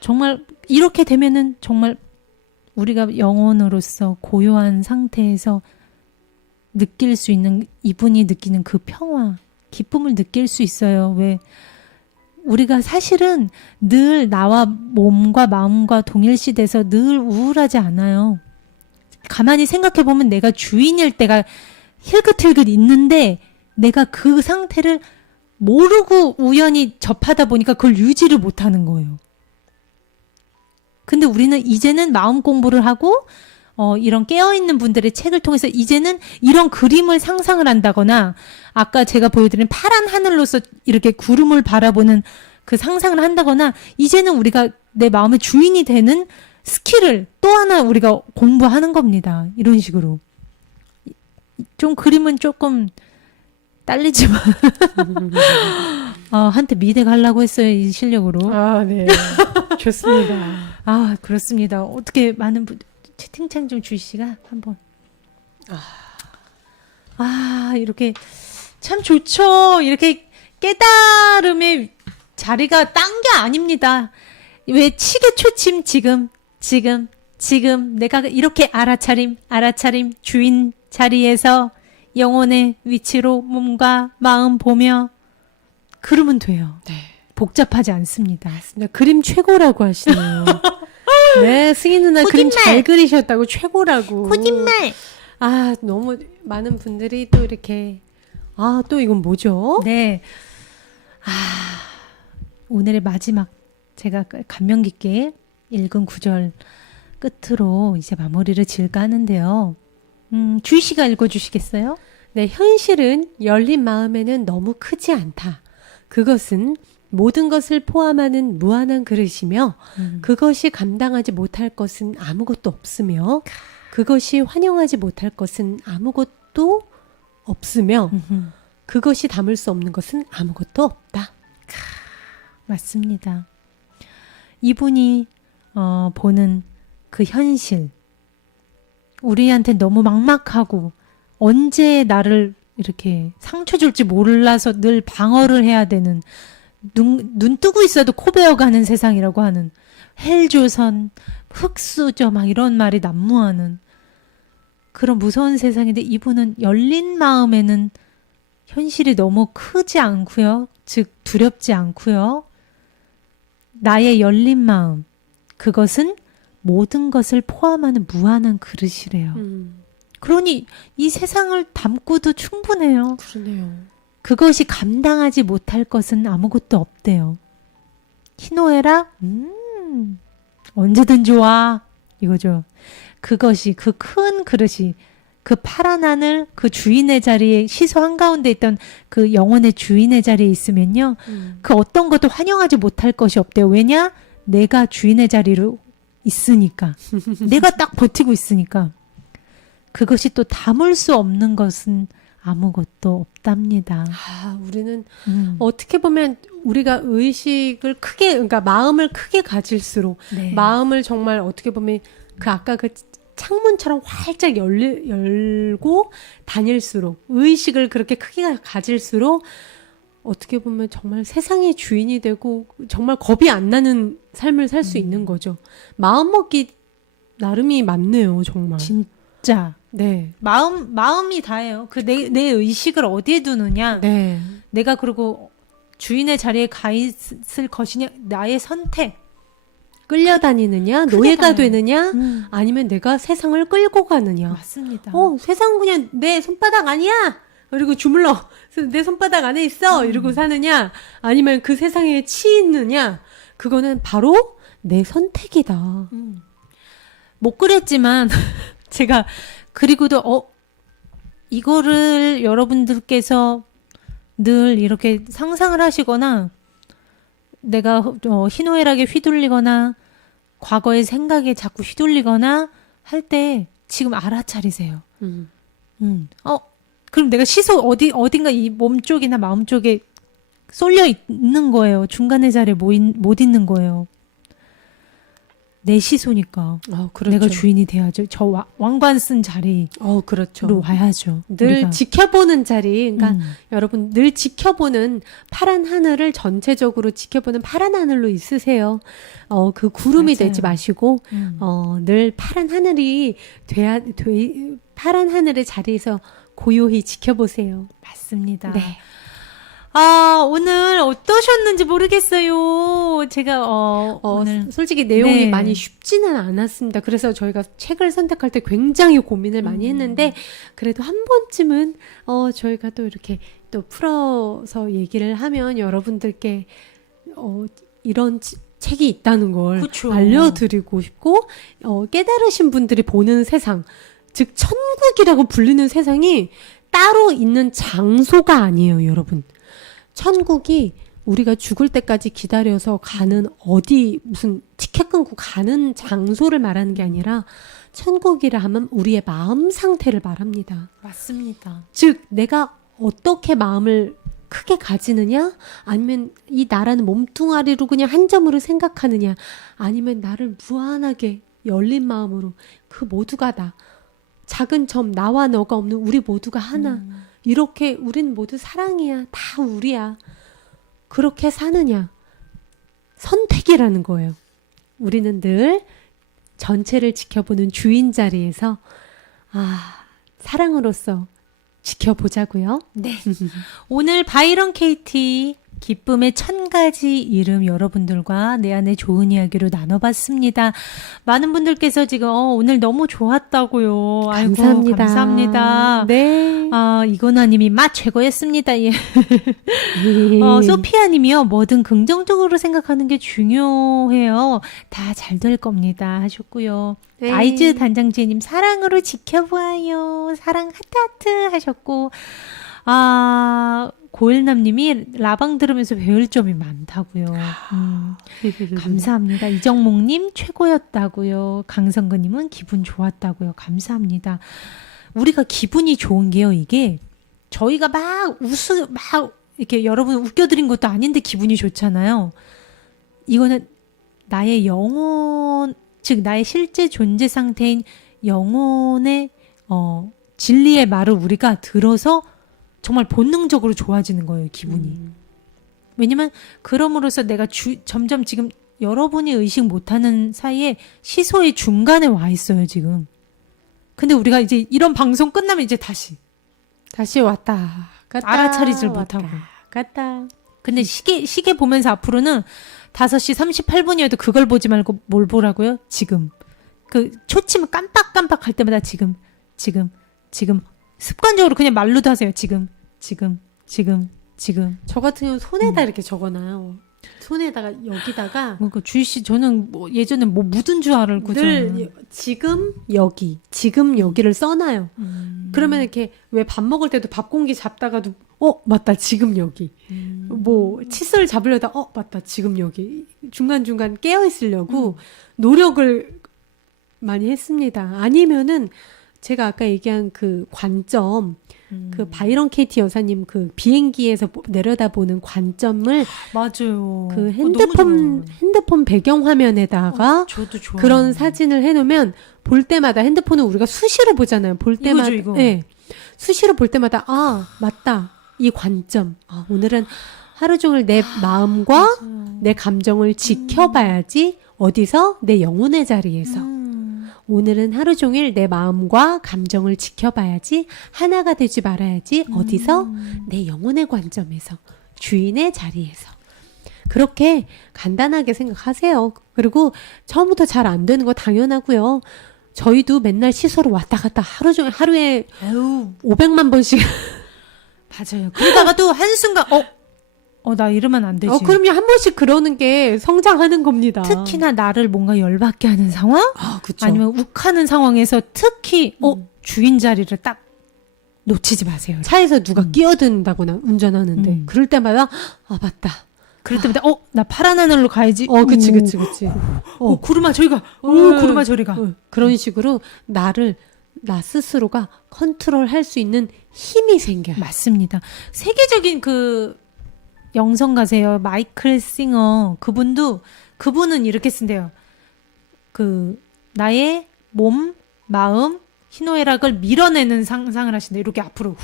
정말 이렇게 되면은 정말 우리가 영혼으로서 고요한 상태에서 느낄 수 있는, 이분이 느끼는 그 평화, 기쁨을 느낄 수 있어요. 왜? 우리가 사실은 늘 나와 몸과 마음과 동일시돼서 늘 우울하지 않아요. 가만히 생각해보면 내가 주인일 때가 힐긋힐긋 있는데 내가 그 상태를 모르고 우연히 접하다 보니까 그걸 유지를 못하는 거예요. 근데 우리는 이제는 마음 공부를 하고 이런 깨어있는 분들의 책을 통해서 이제는 이런 그림을 상상을 한다거나, 아까 제가 보여드린 파란 하늘로서 이렇게 구름을 바라보는 그 상상을 한다거나, 이제는 우리가 내 마음의 주인이 되는 스킬을 또 하나 우리가 공부하는 겁니다. 이런 식으로. 좀 그림은 조금 딸리지만 한테 미대 가려고 했어요. 이 실력으로. 네. 좋습니다. 그렇습니다. 어떻게 많은 분들 채팅창 좀 주시가 한번. 이렇게 참 좋죠. 이렇게 깨달음의 자리가 딴 게 아닙니다. 왜 치계 초침 지금 내가 이렇게 알아차림 주인 자리에서 영혼의 위치로 몸과 마음 보며 그러면 돼요. 네. 복잡하지 않습니다. 그림 최고라고 하시네요. 네, 승희 누나 그림 잘 그리셨다고 최고라고. 거짓말. 아, 너무 많은 분들이 또 이렇게 또 이건 뭐죠? 네. 오늘의 마지막 제가 감명 깊게 읽은 구절 끝으로 이제 마무리를 지을까 하는데요. 주희 씨가 읽어주시겠어요? 네, 현실은 열린 마음에는 너무 크지 않다. 그것은 모든 것을 포함하는 무한한 그릇이며 그것이 감당하지 못할 것은 아무것도 없으며 그것이 환영하지 못할 것은 아무것도 없으며 그것이 담을 수 없는 것은 아무것도 없다. 맞습니다. 이분이 보는 그 현실, 우리한테 너무 막막하고 언제 나를 이렇게 상처 줄지 몰라서 늘 방어를 해야 되는, 눈 뜨고 있어도 코 베어가는 세상이라고 하는 헬조선, 흑수저 막 이런 말이 난무하는 그런 무서운 세상인데, 이분은 열린 마음에는 현실이 너무 크지 않고요. 즉 두렵지 않고요. 나의 열린 마음, 그것은 모든 것을 포함하는 무한한 그릇이래요. 그러니 이 세상을 담고도 충분해요. 그러네요. 그것이 감당하지 못할 것은 아무것도 없대요. 희노애락? 언제든 좋아. 이거죠. 그것이, 그 큰 그릇이, 그 파란 하늘, 그 주인의 자리에, 시소 한가운데 있던 그 영혼의 주인의 자리에 있으면요. 그 어떤 것도 환영하지 못할 것이 없대요. 왜냐? 내가 주인의 자리로 있으니까. 내가 딱 버티고 있으니까. 그것이 또 담을 수 없는 것은 아무것도 없답니다. 우리는 어떻게 보면 우리가 의식을 크게, 그러니까 마음을 크게 가질수록, 네. 마음을 정말 어떻게 보면 아까 그 창문처럼 활짝 열고 다닐수록, 의식을 그렇게 크게 가질수록 어떻게 보면 정말 세상의 주인이 되고 정말 겁이 안 나는 삶을 살 수 있는 거죠. 마음 먹기 나름이 맞네요, 정말. 진짜. 네. 마음이 다예요. 그 내 의식을 어디에 두느냐. 네. 내가 그리고 주인의 자리에 가 있을 것이냐. 나의 선택. 끌려다니느냐, 크게 노예가 달라요. 되느냐, 아니면 내가 세상을 끌고 가느냐. 맞습니다. 세상은 그냥 내 손바닥 아니야! 그리고 주물러. 내 손바닥 안에 있어! 이러고 사느냐, 아니면 그 세상에 치이느냐, 그거는 바로 내 선택이다. 못 그랬지만 제가 그리고도 이거를 여러분들께서 늘 이렇게 상상을 하시거나 내가 희노애락에 휘둘리거나 과거의 생각에 자꾸 휘둘리거나 할 때 지금 알아차리세요. 그럼 내가 시소 어딘가 이 몸 쪽이나 마음 쪽에 쏠려 있는 거예요. 중간의 자리에 못 있는 거예요. 내 시소니까 그렇죠. 내가 주인이 돼야죠. 저 왕관 쓴 자리로 그렇죠. 와야죠. 늘 우리가. 지켜보는 자리, 그러니까 여러분 늘 지켜보는 파란 하늘을 전체적으로 지켜보는 파란 하늘로 있으세요. 그 구름이 맞아요. 되지 마시고 늘 파란 하늘이 파란 하늘의 자리에서 고요히 지켜보세요. 맞습니다. 네. 오늘 어떠셨는지 모르겠어요. 제가 오늘 솔직히 내용이 네. 많이 쉽지는 않았습니다. 그래서 저희가 책을 선택할 때 굉장히 고민을 많이 했는데 그래도 한 번쯤은 저희가 또 이렇게 또 풀어서 얘기를 하면 여러분들께 이런 책이 있다는 걸 그쵸. 알려드리고 싶고 깨달으신 분들이 보는 세상, 즉 천국이라고 불리는 세상이 따로 있는 장소가 아니에요, 여러분. 천국이 우리가 죽을 때까지 기다려서 가는 무슨 티켓 끊고 가는 장소를 말하는 게 아니라 천국이라 하면 우리의 마음 상태를 말합니다. 맞습니다. 즉 내가 어떻게 마음을 크게 가지느냐, 아니면 이 나라는 몸뚱아리로 그냥 한 점으로 생각하느냐, 아니면 나를 무한하게 열린 마음으로 그 모두가 다 작은 점, 나와 너가 없는 우리 모두가 하나, 이렇게 우린 모두 사랑이야, 다 우리야, 그렇게 사느냐, 선택이라는 거예요. 우리는 늘 전체를 지켜보는 주인 자리에서 사랑으로서 지켜보자고요. 네. 오늘 바이런 KT 기쁨의 1000가지 이름 여러분들과 내 안에 좋은 이야기로 나눠봤습니다. 많은 분들께서 지금 오늘 너무 좋았다고요. 아이고, 감사합니다. 감사합니다. 네. 이건아님이 맛 최고였습니다. 예. 소피아님이요. 뭐든 긍정적으로 생각하는 게 중요해요. 다 잘 될 겁니다. 하셨고요. 네. 아이즈 단장지님 사랑으로 지켜보아요. 사랑 하트하트 하셨고 고일남님이 라방 들으면서 배울 점이 많다고요. 감사합니다. 이정목님 최고였다고요. 강성근님은 기분 좋았다고요. 감사합니다. 우리가 기분이 좋은 게요. 이게 저희가 막 이렇게 여러분 웃겨드린 것도 아닌데 기분이 좋잖아요. 이거는 나의 영혼, 즉 나의 실제 존재 상태인 영혼의 진리의 말을 우리가 들어서 정말 본능적으로 좋아지는 거예요, 기분이. 왜냐면 그럼으로써 내가 점점 지금 여러분이 의식 못하는 사이에 시소의 중간에 와 있어요, 지금. 근데 우리가 이제 이런 방송 끝나면 이제 다시 왔다 갔다 알아차리질 왔다 못하고. 갔다. 근데 시계 보면서 앞으로는 5시 38분이어도 그걸 보지 말고 뭘 보라고요? 지금. 그 초침을 깜빡깜빡 할 때마다 지금. 습관적으로 그냥 말로도 하세요. 지금. 저 같은 경우는 손에다 이렇게 적어놔요. 손에다가 여기다가 그러니까 주희 씨 저는 뭐 예전에 뭐 묻은 줄 알고 늘 지금 여기를 써놔요. 그러면 이렇게 왜 밥 먹을 때도 밥 공기 잡다가도 맞다 지금 여기. 뭐 칫솔 잡으려다 맞다 지금 여기. 중간중간 깨어 있으려고 노력을 많이 했습니다. 아니면은 제가 아까 얘기한 그 관점, 그 바이런 케이티 여사님 그 비행기에서 내려다보는 관점을 맞아요. 그 너무 핸드폰 배경 화면에다가 저도 좋아요. 그런 사진을 해놓으면 볼 때마다 핸드폰은 우리가 수시로 보잖아요. 볼 때마다 이거. 네, 수시로 볼 때마다 맞다 이 관점. 오늘은 하루 종일 내 마음과 내 감정을 지켜봐야지. 어디서? 내 영혼의 자리에서. 오늘은 하루 종일 내 마음과 감정을 지켜봐야지. 하나가 되지 말아야지. 어디서? 내 영혼의 관점에서. 주인의 자리에서. 그렇게 간단하게 생각하세요. 그리고 처음부터 잘 안 되는 거 당연하고요. 저희도 맨날 시소로 왔다 갔다 하루 종일 하루에 500만 번씩. 맞아요. 그러다가도 한순간 나 이러면 안 되지. 그럼요. 한 번씩 그러는 게 성장하는 겁니다. 특히나 나를 뭔가 열받게 하는 상황? 그쵸. 아니면 욱하는 상황에서 특히 주인 자리를 딱 놓치지 마세요. 차에서 누가 끼어든다거나 운전하는데 그럴 때마다 맞다. 그럴 때마다 나 파란 하늘로 가야지. 그치. 구름아 저리 가. 구름아 저리 가. 그런 식으로 나 스스로가 컨트롤할 수 있는 힘이 생겨요. 맞습니다. 세계적인 그 영성가세요. 마이클 싱어. 그분은 이렇게 쓴대요. 그 나의 몸, 마음, 희노애락을 밀어내는 상상을 하신다. 이렇게 앞으로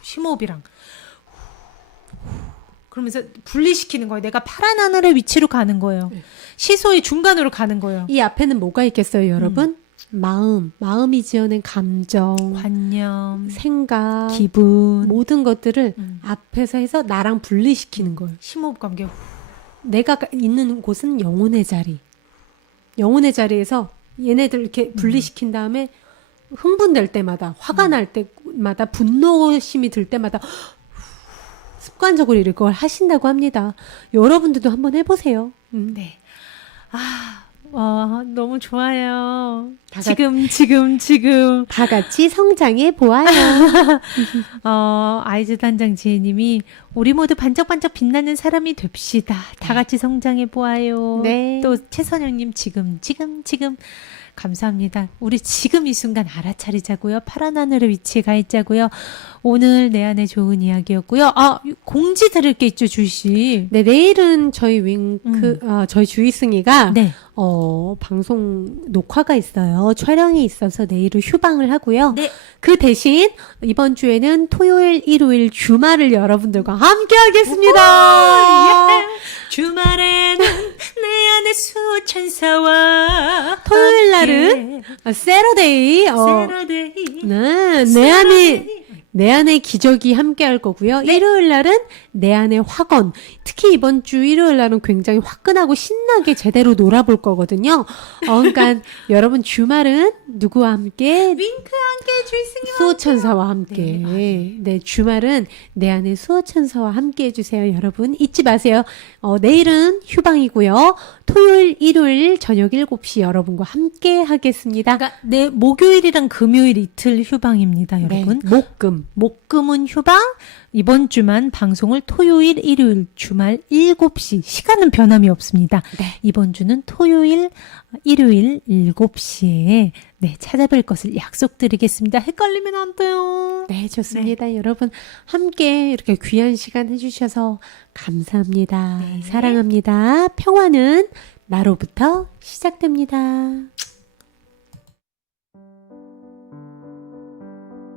심호흡이랑 그러면서 분리시키는 거예요. 내가 파란 하늘의 위치로 가는 거예요. 시소의 중간으로 가는 거예요. 이 앞에는 뭐가 있겠어요, 여러분? 마음이 지어낸 감정, 관념, 생각, 기분, 모든 것들을 앞에서 해서 나랑 분리시키는 거예요. 심호흡 관계. 내가 있는 곳은 영혼의 자리. 영혼의 자리에서 얘네들 이렇게 분리시킨 다음에 흥분될 때마다, 화가 날 때마다, 분노심이 들 때마다 습관적으로 이걸 하신다고 합니다. 여러분들도 한번 해보세요. 네. 너무 좋아요. 다 지금. 다 같이 성장해 보아요. 아이즈 단장 지혜님이 우리 모두 반짝반짝 빛나는 사람이 됩시다. 다 같이 성장해 보아요. 네. 또 최선영님 지금. 감사합니다. 우리 지금 이 순간 알아차리자고요. 파란 하늘의 위치에 가 있자고요. 오늘 내 안에 좋은 이야기였고요. 공지 드릴 게 있죠, 주씨. 네, 내일은 저희 저희 주희승이가 네. 방송 녹화가 있어요. 촬영이 있어서 내일은 휴방을 하고요. 네. 그 대신 이번 주에는 토요일, 일요일, 주말을 여러분들과 함께 하겠습니다. 주말에는 내 안에 수천사와 토요일 날은 세러데이. 세러데이. 네, 내 안에 기적이 함께 할 거고요. 일요일 날은 내 안의 화건, 특히 이번 주 일요일 날은 굉장히 화끈하고 신나게 제대로 놀아볼 거거든요. 그러니까 여러분 주말은 누구와 함께? 윙크와 함께 주이스님 수호천사와 함께. 네, 주말은 내 안의 수호천사와 함께 해주세요. 여러분 잊지 마세요. 내일은 휴방이고요. 토요일, 일요일 저녁 7시 여러분과 함께 하겠습니다. 그러니까 내 목요일이랑 금요일 이틀 휴방입니다, 여러분. 네, 목금은 휴방. 이번 주만 방송을 토요일, 일요일, 주말 7시. 시간은 변함이 없습니다. 네. 이번 주는 토요일, 일요일 7시에 찾아뵐 것을 약속드리겠습니다. 헷갈리면 안 돼요. 네, 좋습니다. 여러분 함께 이렇게 귀한 시간 해주셔서 감사합니다. 사랑합니다. 평화는 나로부터 시작됩니다.